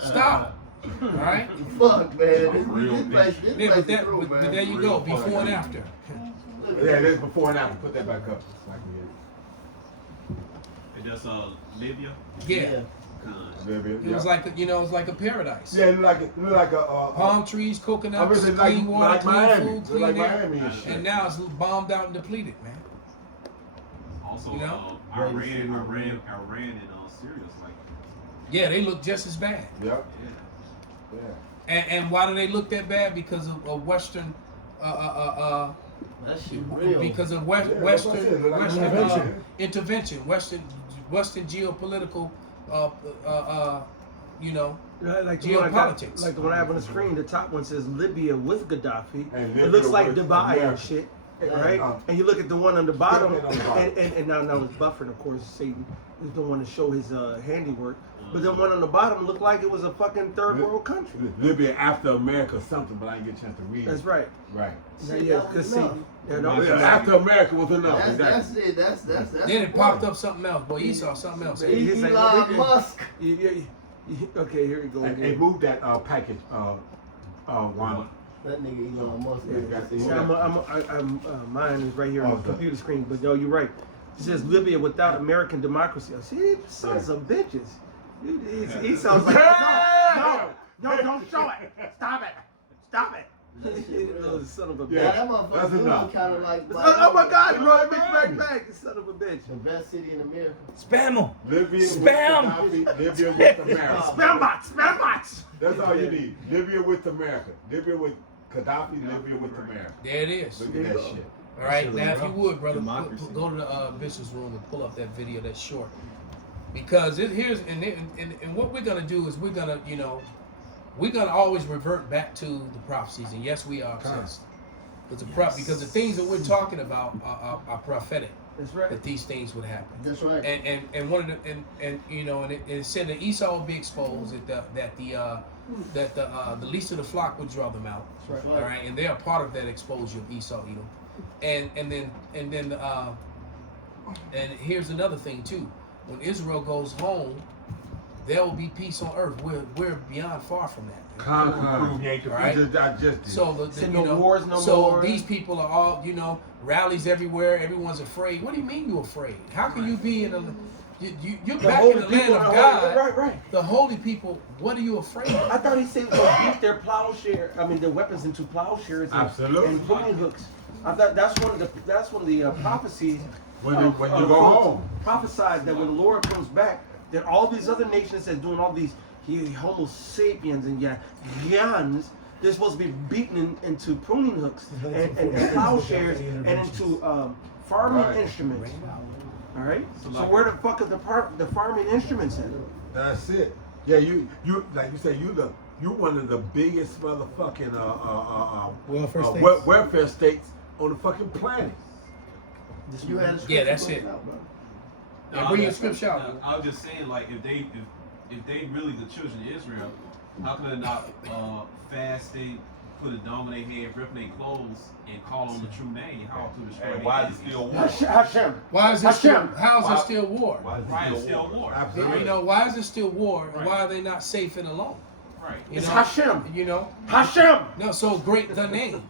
Stop. All right. Fuck, man. This place Yeah, is through, but man. there you go. Before and after. Yeah, there's before and after. Put that back up. And that's Libya. Yeah. Libya. It was like it was like a paradise. Yeah, it looked like a Palm trees, coconuts, I mean, clean water, like clean Miami. food, It's clean like air. Miami and shit. And now it's bombed out and depleted, man. Also, You know? Iran and Syria is like. Yeah, they look just as bad. Yep. Yeah. Yeah. And why do they look that bad? Because of Western, That shit real. because of Yeah, that's what I said, like Western intervention. Western geopolitical, Like the one I got, geopolitics. like the one I have on the screen, the top one says Libya with Gaddafi. And It Libya looks like with Dubai America. and shit, Yeah. right? And you look at the one on the bottom, Yeah, on the bottom. and now it's buffering, of course. Satan is the one to show his handiwork. But the one on the bottom looked like it was a fucking third world country. Libya after America something, but I didn't get a chance to read it. That's right. Right. Yeah, because see, After America was enough. That's Exactly. it. That's Then it popped up something else. Boy, Esau, something else. He's like, Elon Musk. Okay, here we go. And again. move that package, Wanda. That nigga Elon Musk. Mine is right here on the computer screen, but yo, you're right. It says Libya without American democracy. I see, sons of bitches. He sounds like, no, don't show it. Stop it. Son of a bitch. Yeah, that motherfucker That's enough. kind of like. Oh my God, bro, big backpack, you son of a bitch. The best city in America. Spam them. Libya Spam. with Gaddafi, Libya with America. Spam bots. That's all you need. Libya with America. Libya with Gaddafi, Libya with America. There it is. Look at that shit. All right, now if you would, brother, Democracy. go to the business room and pull up that video that's short, because here's and what we're gonna do is we're gonna always revert back to the prophecies, and yes, we are obsessed. It's because the things that we're talking about are prophetic. That's right. That these things would happen. That's right. And one of the and it said that Esau will be exposed, that the least of the flock would draw them out. That's right. All right, and they are part of that exposure of Esau, Edom. And here's another thing too. When Israel goes home, there will be peace on earth. We're beyond far from that. Prove you ain't the Right? just digested. So wars no so more. these people are all rallies everywhere. Everyone's afraid. What do you mean you're afraid? How can you be in you're back in the land of God? Right. The holy people. What are you afraid of? I thought he said they'll beat their their weapons into plowshares and pruning hooks. I thought that's one of the prophecies. When you go home. Prophesied that when the Lord comes back, that all these other nations that doing all these Homo sapiens and yans, they're supposed to be beaten into pruning hooks and plowshares and into farming instruments. All right. So where the fuck is the farming instruments at? That's it. Yeah, you like you say you one of the biggest motherfucking welfare states on the fucking planet. You had a Yeah, that's it. No, bring your scripture out. I was just saying, like, if they really the children of Israel, how can they not fasting, put a dome in their head, ripping their clothes, and call on the true name? How to destroy? And why is it still war? Hashem. Why is it still? How is it still war? Why is it still war? Absolutely. Why is it still war? And why are they not safe and alone? Right. It's Hashem. Hashem. No, so great the name.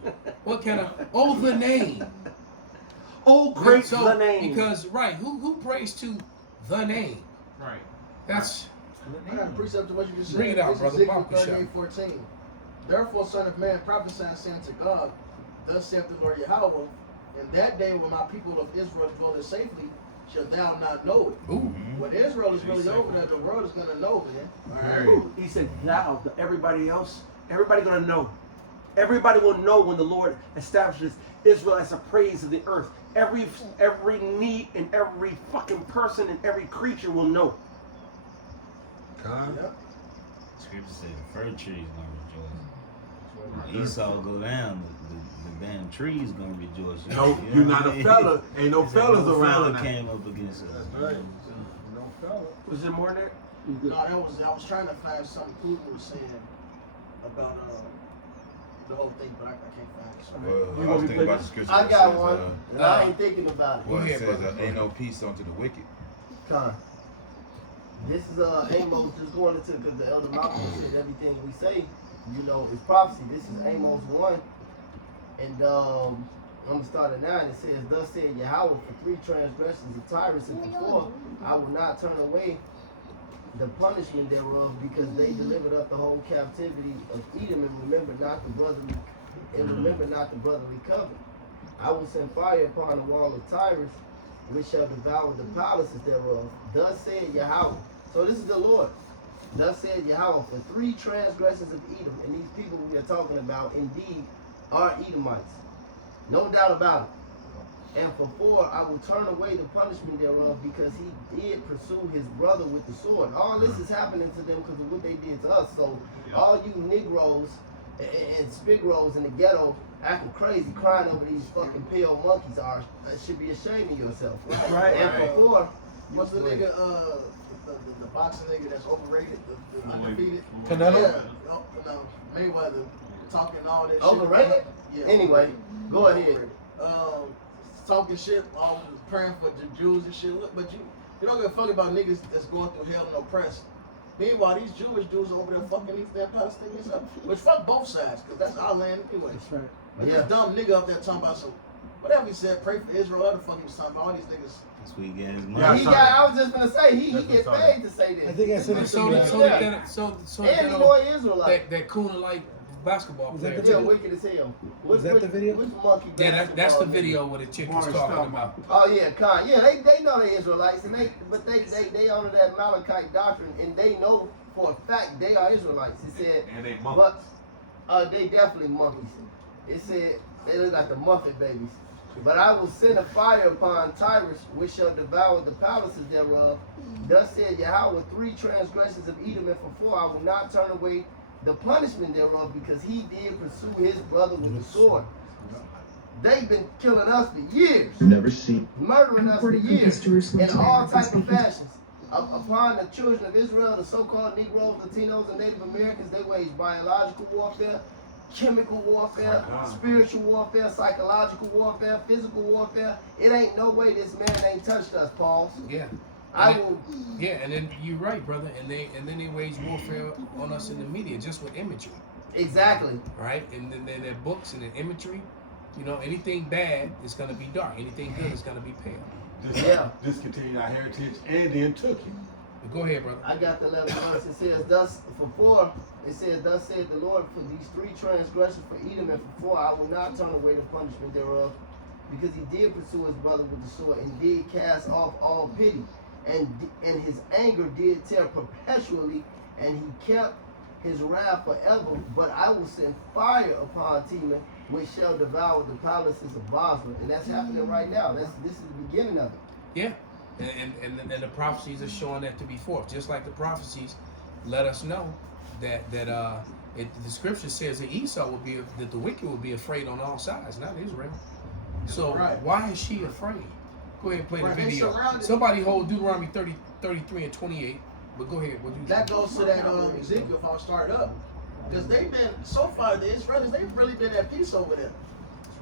What kind of the name? Oh, great the name. Because who prays to the name? Right. That's I got a precept to what you just said. Bring it out, This brother. is Ezekiel Barbecue 38:14. Therefore, son of man, prophesy, saying to God, thus saith the Lord Yahweh, in that day when my people of Israel dwell safely, shall thou not know it. Ooh. When Israel is really over there, the world is going to know, man. Ooh, he said, now, everybody gonna know. Everybody will know when the Lord establishes Israel as a praise of the earth. Every knee and every fucking person and every creature will know. Yep. Scripture said the fir tree's gonna rejoice. Esau go down, the damn tree's gonna rejoice. No, you're not a fella. Ain't no fellas no around. fella now. came up against us. That's right. No fella. Was there more than that? No, I was trying to find something Cool was saying about the whole thing, but I can't find it. Sorry. I was thinking about the scripture. I that got says, one, and I ain't thinking about it. Well, it says, ain't no peace unto the wicked. Con. This is Amos just going into, because the Elder Malcolm said everything we say, is prophecy. This is Amos 1, and I'm going to start at 9. It says, thus said Yahweh, for 3 transgressions of Tyrus, and for 4, I will not turn away the punishment thereof, because they delivered up the whole captivity of Edom, and remember not the brotherly covenant. I will send fire upon the wall of Tyrus, which shall devour the palaces thereof. Thus said Yahweh. So this is the Lord. Thus said Yahweh, for 3 transgressions of Edom, and these people we are talking about indeed are Edomites. No doubt about it. And for 4, I will turn away the punishment thereof, because he did pursue his brother with the sword. All this is happening to them because of what they did to us. So all you Negroes and Spigrows in the ghetto acting crazy, crying over these fucking pale monkeys should be ashamed of yourself. Right. And for 4, What's the nigga, the boxing nigga that's overrated, the undefeated? Canelo? Yeah, no, Mayweather talking all that shit. overrated? Yeah. Anyway, go ahead. Talking shit, always praying for the Jews and shit. Look, but you don't give a fuck about niggas that's going through hell and oppressed. Meanwhile, these Jewish dudes are over there fucking these damn Palestinians up. Which fuck both sides, because that's our land anyway. That's right. But this dumb nigga up there talking about some, whatever he said, pray for Israel, other fuck he was talking about, all these niggas. That's where he get his money. Yeah, I was just gonna say, he get paid to say this. I think I said it. So And he know Israelite. that Kuna like basketball Was that player. the Yeah, video? wicked as hell. Was that the video? Which monkey? Yeah, that's the basketball video where the chick was talking about. Oh yeah, Khan. Yeah, they know they Israelites, and they honor that Malachite doctrine, and they know for a fact they are Israelites. It said, And they monkeys. but they definitely monkeys. It said they look like the Muffet babies. But I will send a fire upon Tyrus, which shall devour the palaces thereof. Thus said Yahweh, 3 transgressions of Edom, and for 4 I will not turn away the punishment thereof, because he did pursue his brother with the sword. They've been killing us for years, murdering us for years, in all types of fashions. Upon the children of Israel, the so-called Negroes, Latinos, and Native Americans, they wage biological warfare, chemical warfare, spiritual warfare, psychological warfare, physical warfare. It ain't no way this man ain't touched us, Paul. Yeah. I will. Yeah, and then you're right, brother. And then they wage warfare on us in the media just with imagery. Exactly. Right? And then their books and their imagery. You know, anything bad is gonna be dark. Anything good is gonna be pale. Discontinued our heritage and then took it. But go ahead, brother. I got the 11th verse. It says, thus for 4, it says, thus said the Lord, for these 3 transgressions for Edom, and for 4 I will not turn away the punishment thereof, because he did pursue his brother with the sword, and did cast off all pity, and his anger did tear perpetually, and he kept his wrath forever. But I will send fire upon Teman, which shall devour the palaces of Basra. And that's happening right now. This is the beginning of it. Yeah. And the prophecies are showing that to be forth. Just like the prophecies let us know that the scripture says that Esau will be, that the wicked will be afraid on all sides, not Israel. So why is she afraid? Go ahead and play the video. Somebody hold Deuteronomy 33 and 28. But go ahead. What you That goes to that Ezekiel if I start up. Because they've been, so far, the Israelis, they've really been at peace over there.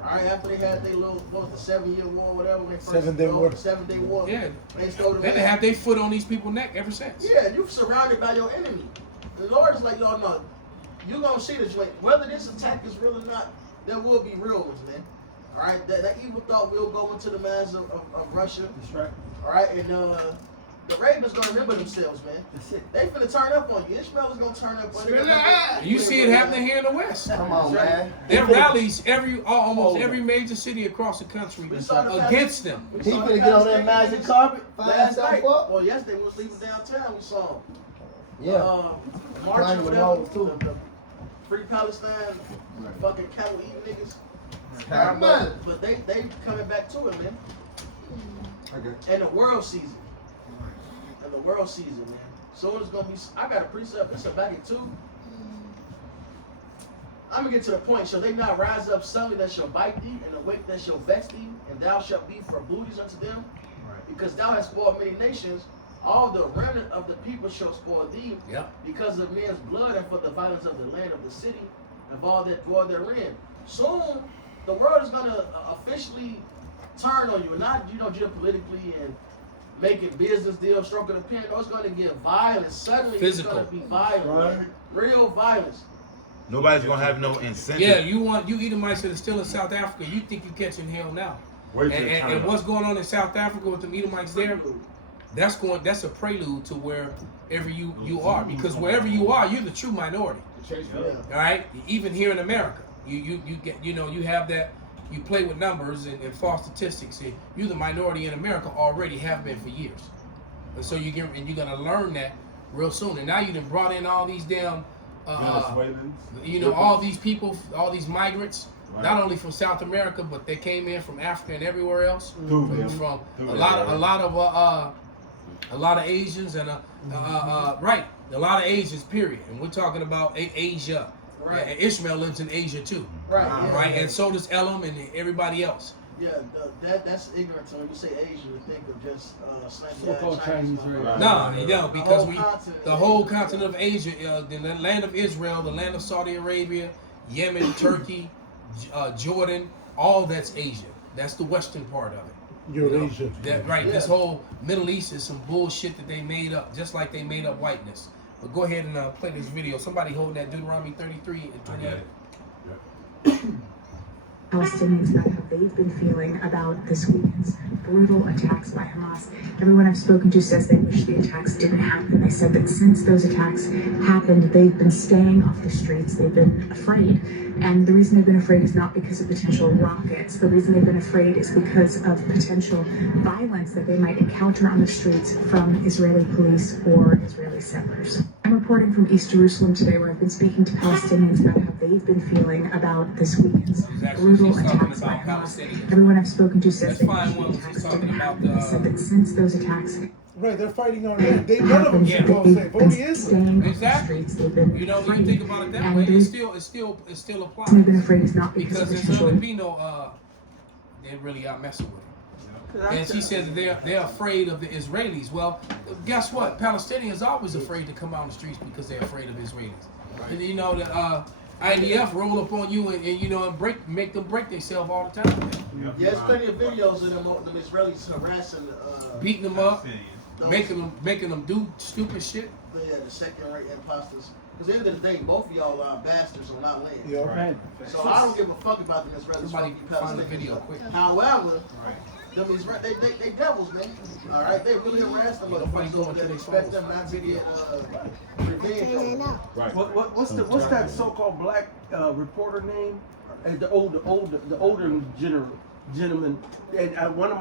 Right after they had their little, what was the 7-year war, whatever, when they first 7-day war. 7-day war. Yeah. They stole the They have their foot on these people's neck ever since. Yeah, you're surrounded by your enemy. The Lord is like, y'all know, you're going to see this. Like, whether this attack is real or not, there will be real ones, man. All right? That evil thought will go into the minds of Russia. That's right. All right? And the Ravens going to remember themselves, man. They finna turn up on you. Ishmael is going to turn up on you. You see it happening here in the West. Come on, man. There are rallies almost every major city across the country against them. He finna get on that magic carpet, find Last himself night, up. well, yesterday we was leaving downtown, we saw him. Yeah. Marching Climbing with the them, walls, too. the Free Palestine, fucking cattle eating niggas. Man. But they coming back to it, man. Okay. And the world sees it. And the world sees it, man. So it's gonna be. I got a precept. It's a back in 2. I'm gonna get to the point. Shall they not rise up suddenly that shall bite thee, and awake that shall vex thee, and thou shalt be for booties unto them? Because thou hast spoiled many nations. All the remnant of the people shall spoil thee, because of men's blood and for the violence of the land of the city, of all that dwell therein. Soon, the world is gonna officially turn on you, and not geopolitically and making business deals, stroking the pen. No, it's gonna get violent. Suddenly, Physical. It's gonna be violent, real violence. Nobody's gonna have no incentive. Yeah, you Edomites that are still in South Africa, you think you're catching hell now. And what's going on in South Africa with the Edomites there? That's a prelude to wherever you are, because wherever you are, you're the true minority. All right, even here in America, you get you have that you play with numbers and false statistics, and you're the minority in America already have been for years. And so you're gonna learn that real soon. And now you done brought in all these damn, all these people, all these migrants, not only from South America, but they came in from Africa and everywhere else. From a lot of Asians and a lot of Asians. Period. And we're talking about Asia. Right. And Ishmael lives in Asia too. Right. Right. And so does Elam and everybody else. Yeah, that's ignorant. So when you say Asia, you think of just so-called Chinese. No, because the whole continent of Asia, the land of Israel, the land of Saudi Arabia, Yemen, Turkey, Jordan, all that's Asia. That's the western part of it. Eurasia. Right. Yeah. This whole Middle East is some bullshit that they made up, just like they made up whiteness. But go ahead and play this video. Somebody holding that Deuteronomy 33 and 28. Palestinians about how they've been feeling about this weekend's brutal attacks by Hamas. Everyone I've spoken to says they wish the attacks didn't happen. They said that since those attacks happened, they've been staying off the streets. They've been afraid. And the reason they've been afraid is not because of potential rockets. The reason they've been afraid is because of potential violence that they might encounter on the streets from Israeli police or Israeli settlers. I'm reporting from East Jerusalem today, where I've been speaking to Palestinians about how they've been feeling about this weekend's brutal attacks by Hamas. Everyone I've spoken to says they wish the attacks didn't happen. They said that since those attacks Right, they're fighting on that. None of them should go say, but he is. Exactly. You know, when you think about it that way, it still applies. They've been afraid it's not because there's going to be no they're really out messing with it. And she said that they're afraid of the Israelis. Well, guess what? Palestinians are always afraid to come out on the streets because they're afraid of Israelis. Right. And you know that IDF roll up on you and you know make them break themselves all the time. Yeah, there's plenty of videos of them Israelis harassing, beating them up, making them do stupid shit. Yeah, the second-rate imposters. Because at the end of the day, both of y'all are bastards on our land. Yeah, right. So I don't give a fuck about them Israelis. Somebody find the video quick. However, them Israelis, they devils, man. All right, they really harass them motherfuckers over there. They expect them not to get revenge. Right. What's that so-called black reporter name? The older gentleman. And one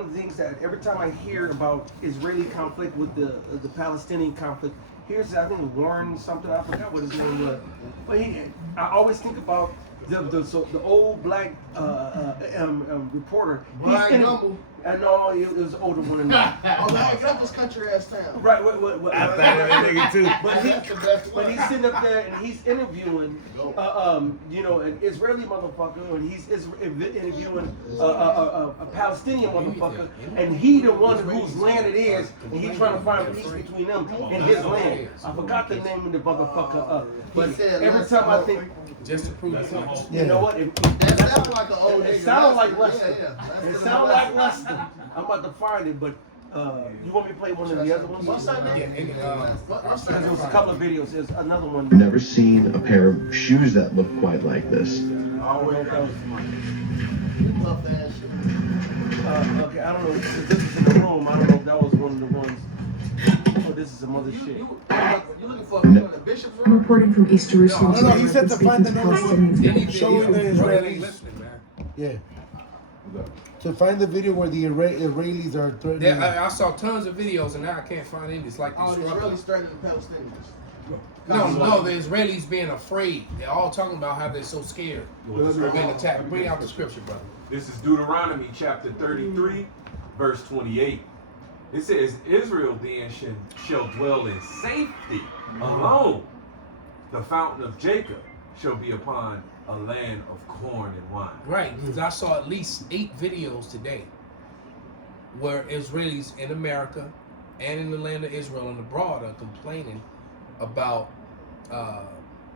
of the things that every time I hear about Israeli conflict with the Palestinian conflict, I think Warren something, I forgot what his name was. But I always think about the old black reporter. I know it was an older one. Oh, like, get out this country ass town. Right. I thought that nigga too. But he's sitting up there and he's interviewing, an Israeli motherfucker, and he's interviewing a Palestinian motherfucker, and he the one whose land it is, and he's trying to find peace between them and his land. I forgot the name of the motherfucker. But every time I think. Just to prove the point. You know what? That sounds like an old nigga. It sounds like Lester. It sounds like Lester. I'm about to find it, but you want me to play one of the other ones? What's that name? There was a couple of videos. There's another one. I've never seen a pair of shoes that look quite like this. Okay, I don't know. This is in the room. I don't know if that was one of the ones. Oh, this is some other shit. I'm reporting from East Jerusalem. No, he said to find the name showing the Israelis. Yeah. To find the video where the Israelis are threatening. I saw tons of videos and now I can't find any. It's like the Israelis threatening the Palestinians. No, the Israelis being afraid. They're all talking about how they're so scared. They're being attacked. Bring out the scripture, brother. This is Deuteronomy chapter 33, verse 28. It says, Israel then shall dwell in safety alone. The fountain of Jacob shall be upon a land of corn and wine. Right, because I saw at least 8 videos today where Israelis in America and in the land of Israel and abroad are complaining about,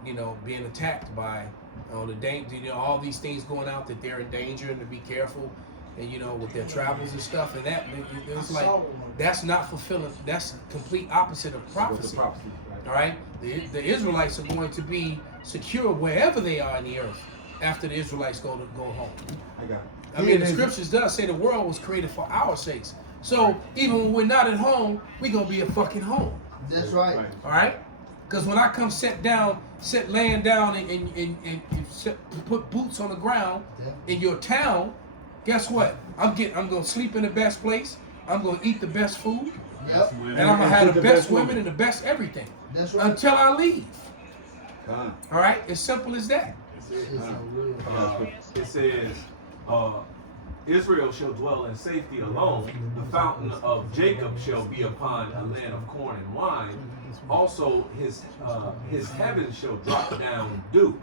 being attacked by the danger, all these things going out, that they're in danger and to be careful. And with their travels and stuff, and that it's like that's not fulfilling. That's complete opposite of prophecy. All right, the Israelites are going to be secure wherever they are in the earth after the Israelites go home. I mean, the scriptures does say the world was created for our sakes. So even when we're not at home, we're gonna be a fucking home. That's right. All right. Because when I come laying down and put boots on the ground in your town, guess what? I'm gonna sleep in the best place. I'm gonna eat the best food. Yep. And I'm gonna have the best women and the best everything. That's right. Until I leave. All right, as simple as that. It says, Israel shall dwell in safety alone. The fountain of Jacob shall be upon a land of corn and wine. Also, his heavens shall drop down dew.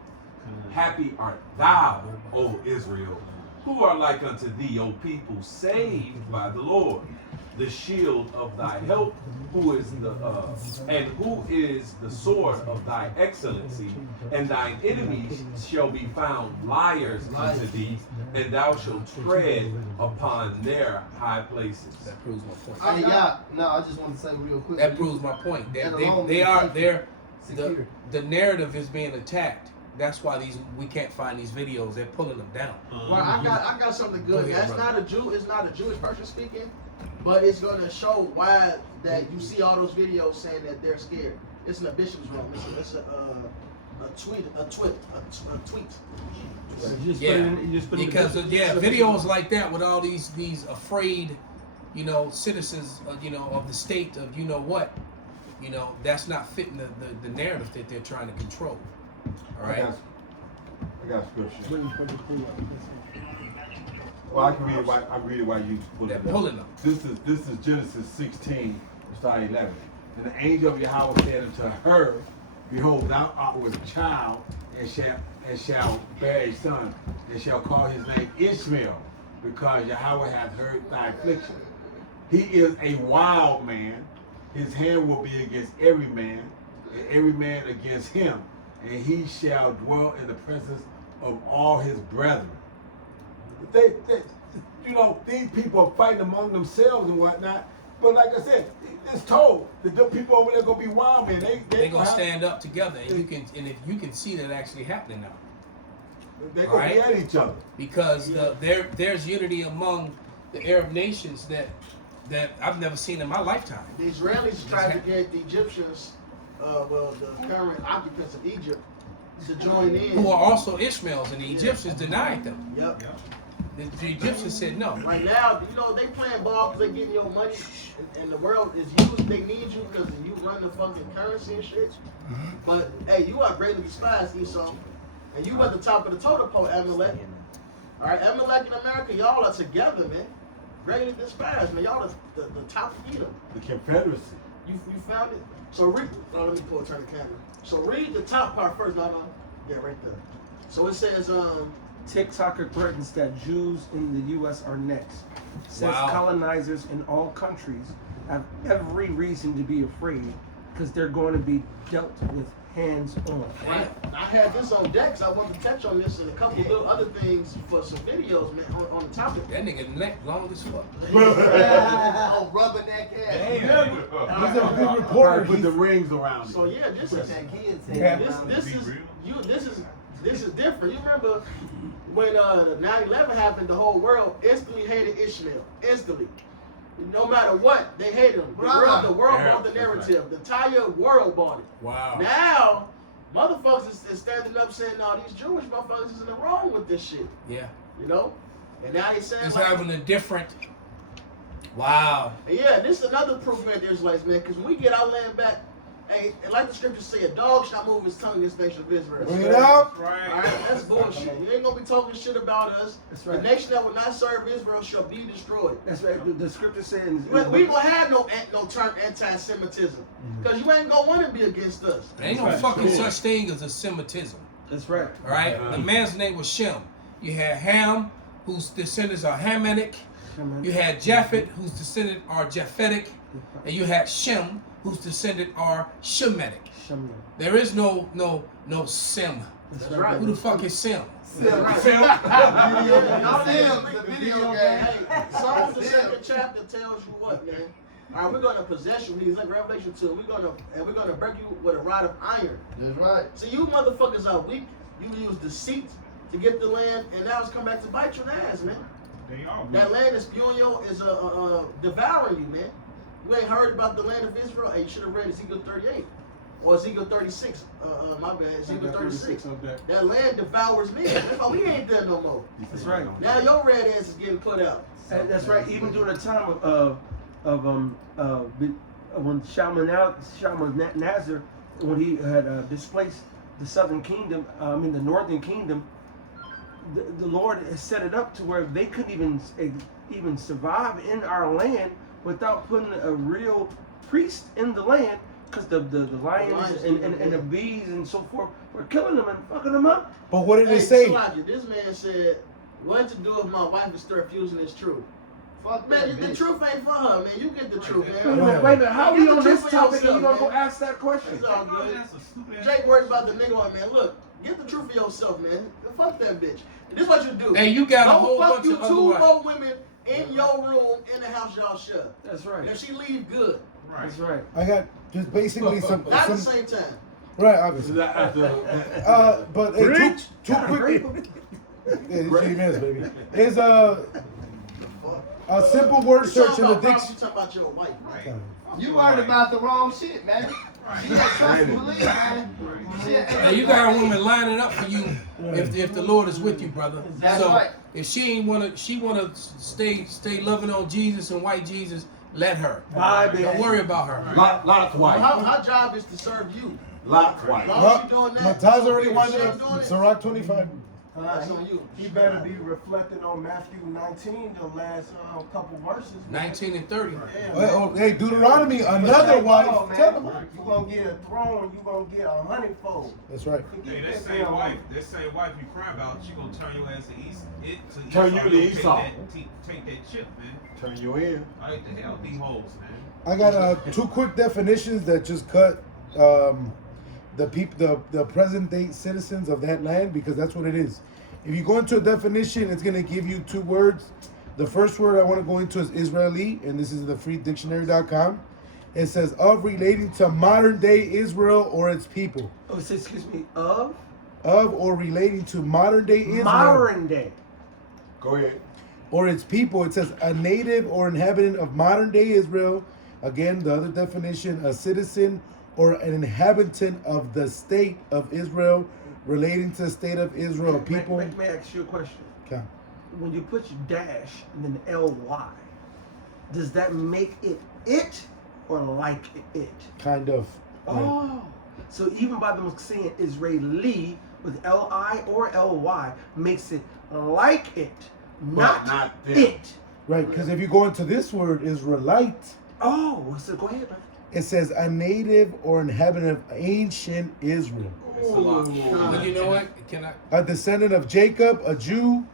Happy art thou, O Israel, who are like unto thee, O people saved by the Lord. The shield of thy help, who is the sword of thy excellency, and thine enemies shall be found liars unto thee, and thou shalt tread upon their high places. That proves my point. I just want to say real quick. That proves my point. The narrative is being attacked. That's why we can't find these videos. They're pulling them down. Well, I got something good. That's not a Jew. It's not a Jewish person speaking, but it's gonna show why that you see all those videos saying that they're scared. It's in a bishop's room. It's a tweet. Because videos like that with all these afraid, citizens, of the state of that's not fitting the narrative that they're trying to control. All right. I got scripture. Well, I can read it. I read it while you pull it up. Pulling them. This is Genesis 16, start 11. And the angel of Yahweh said unto her, Behold, thou art with a child, and shall bear a son, and shall call his name Ishmael, because Yahweh hath heard thy affliction. He is a wild man. His hand will be against every man, and every man against him. And he shall dwell in the presence of all his brethren. These people are fighting among themselves and whatnot. But like I said, it's told that the people over there gonna be wild men. They gonna stand up together, and if you can see that actually happening now. They're gonna be at each other because there's unity among the Arab nations that I've never seen in my lifetime. The Israelis tried to get the Egyptians, the current occupants of Egypt, to join in. Who are also Ishmaels, and the Egyptians denied them. Yep. The Egyptians said no. Right now, they playing ball because they getting your money, and the world is used. They need you because you run the fucking currency and shit. But hey, you are greatly despised, Esau, and you at the top of the totem pole, Amalek. All right, Amalek and America, y'all are together, man. Greatly despised, man. Y'all are the top of Edom. The Confederacy. You found it. So read. Oh, let me turn the camera. So read the top part first. No. Yeah, right there. So it says, TikToker threatens that Jews in the U.S. are next. Says colonizers in all countries have every reason to be afraid because they're going to be dealt with hands on. Right. I had this on deck because I wanted to touch on this and a couple little other things for some videos, man, on the topic. That nigga neck long as fuck. Oh, rubberneck ass. Damn. He's a good reporter with the rings around. So yeah, this is different. You remember when 9/11 happened, the whole world instantly hated Ishmael. Instantly. No matter what, they hated him. The world bought the narrative. The entire world bought it. Wow. Now, motherfuckers is standing up saying, no, these Jewish motherfuckers is in the wrong with this shit. Yeah. And now they saying it's having a different. Wow. And yeah, this is another proof, man, the Israelites, man, because when we get our land back, hey, and like the scriptures say, a dog shall move his tongue against the nation of Israel. Bring it out. Right. All right, that's bullshit. You ain't gonna be talking shit about us. That's right. The nation that will not serve Israel shall be destroyed. That's right. The scripture says we gonna have no term anti-Semitism because you ain't gonna want to be against us. There ain't no fucking such thing as a Semitism. That's right. All right. The man's name was Shem. You had Ham, whose descendants are Hamitic. You had Japhet, whose descendants are Japhetic, and you had Shem, whose descendants are Shemitic. There is no Sem. That's right. Who the fuck is Sem? The video game. Hey, Psalm the 2nd chapter tells you what, man. All right, we're gonna possess you. He's like Revelation 2. We're gonna break you with a rod of iron. That's right. So you motherfuckers are weak. You use deceit to get the land, and now it's come back to bite your ass, man. That land is spewing devouring you, man. You ain't heard about the land of Israel? Hey, you should have read Ezekiel 38. or Ezekiel 36. My bad, Ezekiel 36. That land devours men. That's why we ain't there no more. That's right. Now your red ass is getting put out. That's right. Even during the time when Shalmaneser, when he had displaced the southern kingdom, the northern kingdom, the Lord has set it up to where they couldn't even survive in our land without putting a real priest in the land, because the lions and the bees and so forth were killing them and fucking them up. But what did they say? This man said, "What to do if my wife is refusing this truth?" Fuck Man, that the bitch. truth ain't for her, man. You get the truth, man. Wait a minute, how are we on this for topic and you yourself, gonna go man. ask that question? It's all good. Jake worried about the nigga one, man. Look, get the truth for yourself, man. Fuck that bitch. This is what you do. Hey, you got a Don't whole fuck bunch you of other two wives. more women in your room in the house y'all shut. That's right. And if she leave, good. That's right. I got just basically some. Not at the same time. Right, obviously. But hey, two quick. Yeah, these 3 minutes, baby. Is a simple word search in the You dictionary. talking about your wife, right? You worried about the wrong shit, man. She had trust and belief, man. Now you got a woman lining up for you if the Lord is with you, brother. That's so right. if she wanna stay loving on Jesus and white Jesus, let her. Don't worry about her. Lots white. Our job is to serve you. Lots white. As long as you doing that, Mataz already if winded she up. ain't doing it, Ciroc 25. that's on you. He better be reflecting on Matthew 19, the last couple verses. 19 and 30. Hey, Deuteronomy, another wife. Tell him. You gonna get a throne, you gonna get 100-fold. That's right. Hey, that same wife you cry about, she gonna turn your ass to Esau. Turn you to Esau. Take that chip, man. Turn you in. I like the hell these hoes, man. I got 2 quick definitions that just cut the present day citizens of that land, because that's what it is. If you go into a definition, it's gonna give you 2 words. The first word I want to go into is Israeli, and this is the freedictionary.com. It says of relating to modern day Israel or its people. Oh, excuse me, of or relating to modern day Israel. modern day. Go ahead. Or its people. It says a native or inhabitant of modern day Israel. Again, the other definition, a citizen or an inhabitant of the state of Israel, relating to the state of Israel people. May I ask you a question? Okay. When you put your dash and then LY, does that make it or like it? Kind of. Oh, so even by them saying Israeli with LI or LY makes it like it, not them. it. Right, because if you go into this word, Israelite, Oh, so go ahead, man. it says a native or inhabitant of ancient Israel. But you know what? Can I? A descendant of Jacob, a Jew,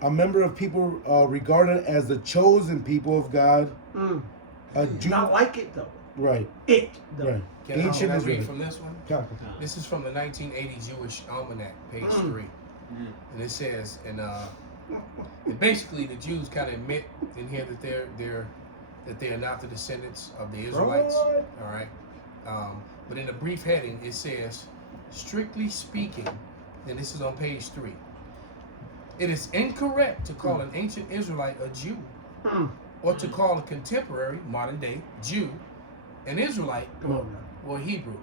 a member of people regarded as the chosen people of God. A Jew. Not like it though. Right. It though. Right. Can Ancient I Israel. read from this one? Okay. This is from the 1980 Jewish Almanac, page 3. And it says, and basically the Jews kind of admit in here that they are not the descendants of the Israelites. Right. All right. But in the brief heading, it says, strictly speaking, and this is on page 3. It is incorrect to call an ancient Israelite a Jew, or to call a contemporary, modern day Jew an Israelite or Hebrew.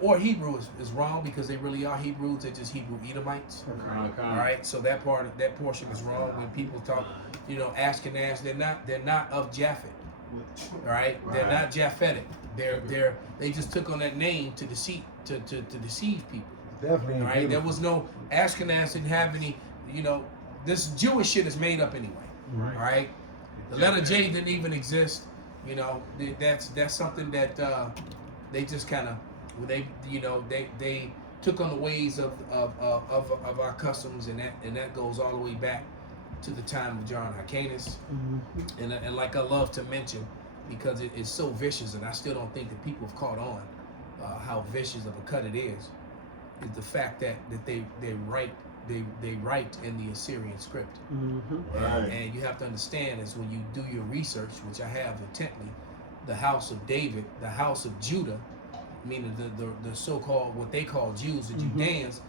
Or Hebrew is wrong, because they really are Hebrews. They're just Hebrew Edomites. All right. So that portion is wrong. When people talk, Ashkenaz, they're not of Japhet. All right. They're not Japhetic. They just took on that name to deceive people. Definitely. All right. There was no Ashkenaz, didn't have any. This Jewish shit is made up anyway. Right. All right. The letter J didn't even exist. That's something that they just kind of they took on the ways of our customs, and that goes all the way back to the time of John Hyrcanus. And like I love to mention, because it's so vicious, and I still don't think that people have caught on how vicious of a cut it is the fact that they write in the Assyrian script. And you have to understand is when you do your research, which I have intently, the house of David, the house of Judah, meaning the so-called, what they call Jews, the Judeans,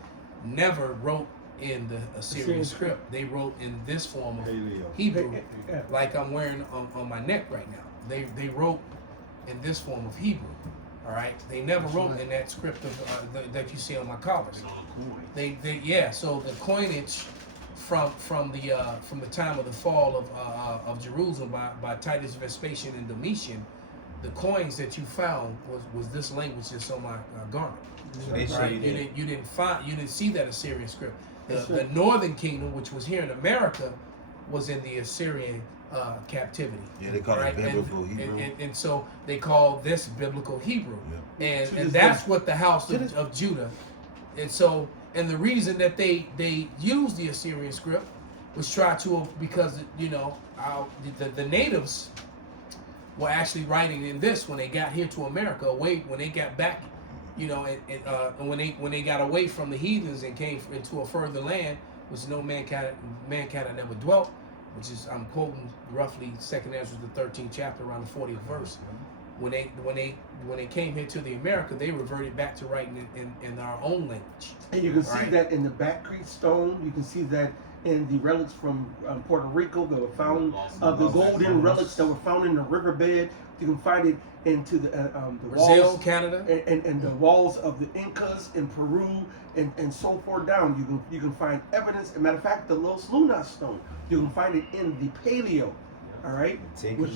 never wrote in the Assyrian script. They wrote in this form of Hebrew, like I'm wearing on my neck right now. They wrote in this form of Hebrew. All right, they never wrote in that script of that you see on my collars. So the coinage from the time of the fall of Jerusalem by Titus Vespasian and Domitian, the coins that you found was this language that's on my garment. Right? You didn't see that Assyrian script. The northern kingdom, which was here in America, was in the Assyrian captivity. Yeah, they call it biblical Hebrew. And so they call this biblical Hebrew. Yeah. And that's what the house of Judah. And so, and the reason that they used the Assyrian script was because the natives were actually writing in this when they got here to America, when they got back, and when they got away from the heathens and came into a further land, which no mankind had never dwelt, which is, I'm quoting roughly 2nd Ezra, the 13th chapter, around the 40th verse. When they came here to the America, they reverted back to writing in our own language. And you can see that in the Backcrete stone. You can see that in the relics from Puerto Rico that were found, the golden relics that were found in the riverbed. You can find it into the Brazil, walls, Canada, and the walls of the Incas in Peru, and so forth down. You can find evidence. As a matter of fact, the Los Lunas stone, you can find it in the Paleo. All right, which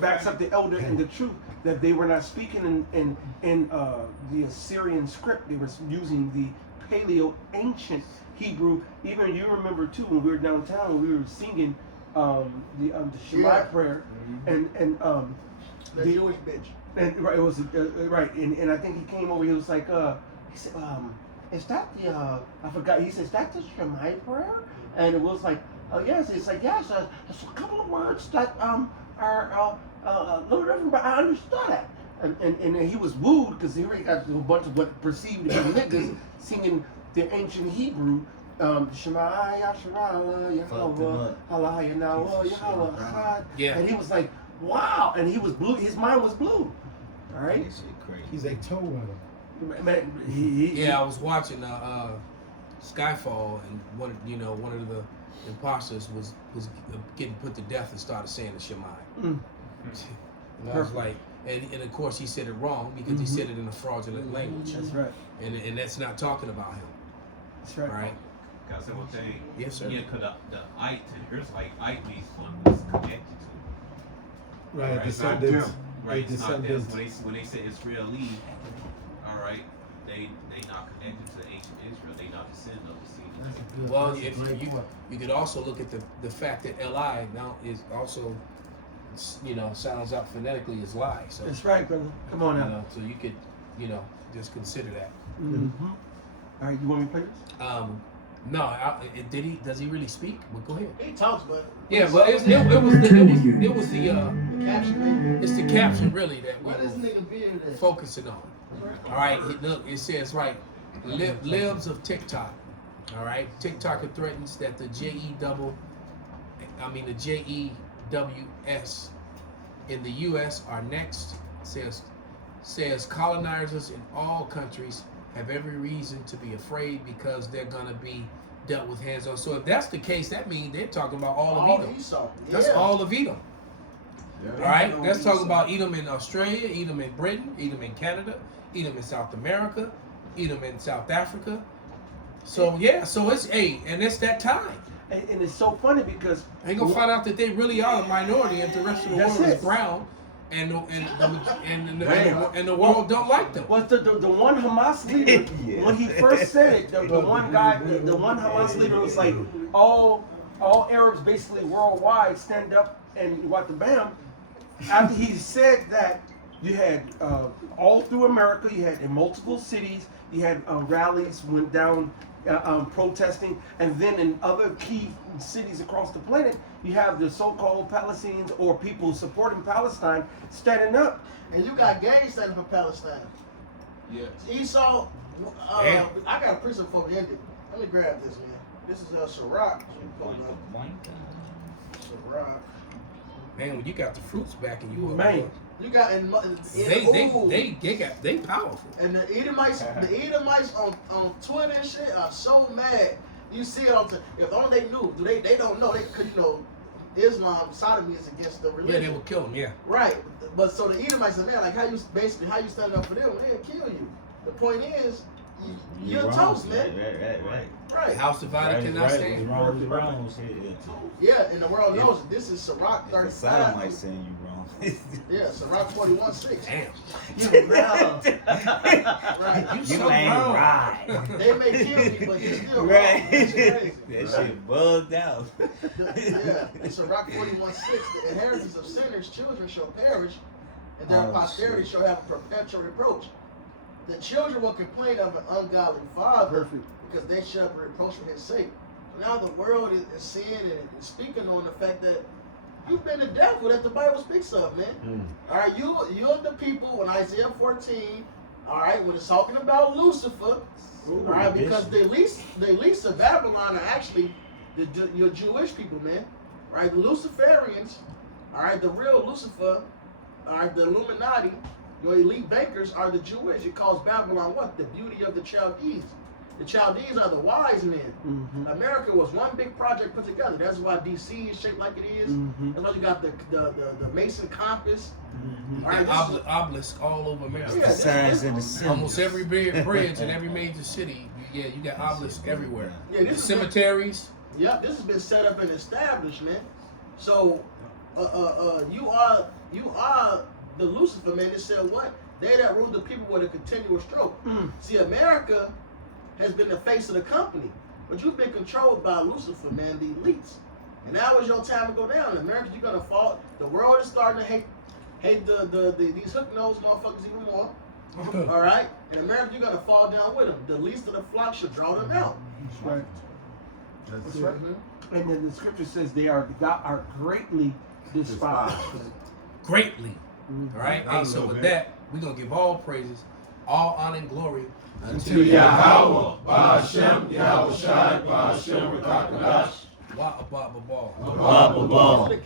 backs up the elder and the truth that they were not speaking in the Assyrian script. They were using the Paleo ancient Hebrew. Even you remember too when we were downtown, we were singing the Shema prayer and the Jewish bitch. And right, it was right, and I think he came over. He was like, he said, "Is that the I forgot?" He said, "Is that the Shema prayer?" And it was like, "Oh yes." It's like, "Yes, there's a couple of words that are a little different, but I understood it." And he was wooed because he already got a bunch of what perceived to be niggas singing the ancient Hebrew. Shema Yahshua Yahweh Allah Yahweh. Yeah. And he was like, wow, and he was blue. His mind was blue. All right. He's a toe I was watching Skyfall, and one of the imposters was getting put to death and started saying the Shema. And I was like, and of course he said it wrong because he said it in a fraudulent language. That's right. And that's not talking about him. That's right. All right. Can I say one thing? Yes, sir. Yeah, because the Ite, here's like Ite means one was connected to. Right, Right, descendants. Right, it's not them. Descendants. When they say Israeli, all right, they not connected to ancient Israel. They not descendant of the seed. Well, if you could also look at the fact that Li now is also, sounds out phonetically as lie. So That's right, brother. Come on now. so you could, just consider that. Mm-hmm. All right, you want me to play this? No, does he really speak? Well, go ahead. He talks, but Yeah, but it was the caption. it's the caption really that What is we're nigga beard at? focusing on. All right, look, it says right, libs of TikTok. All right, TikTok threatens that the JEWS in the U.S. are next. Says colonizers in all countries have every reason to be afraid because they're gonna be dealt with hands on. So if that's the case, that means they're talking about all of Edom. That's all of Edom. Yeah. All right, that's talking about Edom in Australia, Edom in Britain, Edom in Canada, Edom in South America, Edom in South Africa. So so it's and it's that time. And it's so funny because Ain't gonna find out that they really are a minority, and the rest of the world is brown, and the world don't like them. Well, the one Hamas leader, when he first said it, the one guy, the one Hamas leader was like, all Arabs basically worldwide stand up and what the bam. After he said that, you had all through America, you had in multiple cities, you had rallies went down protesting, and then in other key cities across the planet, you have the so-called Palestinians or people supporting Palestine standing up. And you got gangs standing for Palestine. Yeah. Esau, I got a prison for the ending. Let me grab this, man. This is Sirach. Sirach. Man, when you got the fruits back and you Man. You got they powerful. And the Edomites on Twitter and shit are so mad. You see it on if only they knew. They don't know. Cause Islam, sodomy is against the religion. Yeah, they will kill him. Yeah. Right, but so the Edomites said, man, like how you stand up for them? They'll kill you. The point is, you're toast, man. Right. The house divided cannot stand. Yeah, and the world knows it. This is Sirach 35. Sodomite saying you wrong. Yeah, Sirach 41:6. Damn. You wrong. Right. You so ain't wrong. right. They may kill me, but you're still Right. wrong. That's crazy. That shit bugged out. Yeah, in Sirach 41:6, the inheritance of sinners' children shall perish, and their posterity shall have a perpetual reproach. The children will complain of an ungodly father because they shall be reproached for his sake. So now the world is seeing and speaking on the fact that you've been the devil that the Bible speaks of, man. All right, you're the people in Isaiah 14. All right, when it's talking about Lucifer. All right, because the least of Babylon are actually your Jewish people, man. Right, the Luciferians. All right, the real Lucifer. All right, the Illuminati. Your elite bankers are the Jewish. It calls Babylon what? The beauty of the Chaldees. The Chaldees are the wise men. America was one big project put together. That's why DC is shaped like it is. That's why you got the Mason compass. All right, obelisk all over America. Yeah, Signs and the symbols. Almost every bridge in every major city. Yeah, you got obelisks everywhere. Yeah, the cemeteries. Yep, this has been set up and established, man. So, you are the Lucifer, man. They said what? They that rule the people with a continuous stroke. See, America has been the face of the company, but you've been controlled by Lucifer, man, the elites. And now is your time to go down. In America, you're gonna fall. The world is starting to hate these hook-nosed motherfuckers even more. All right? In America, you're gonna fall down with them. The least of the flock should draw them out. That's right. That's right. And then the scripture says they are greatly despised. Greatly. All right? Hey, so with that, we're going to give all praises, all honor and glory unto Yahweh, Ba'ashem, Yahweh Shai, Ba'ashem, Rakakadash. Wa-ba-ba-ba. Ba-ba-ba.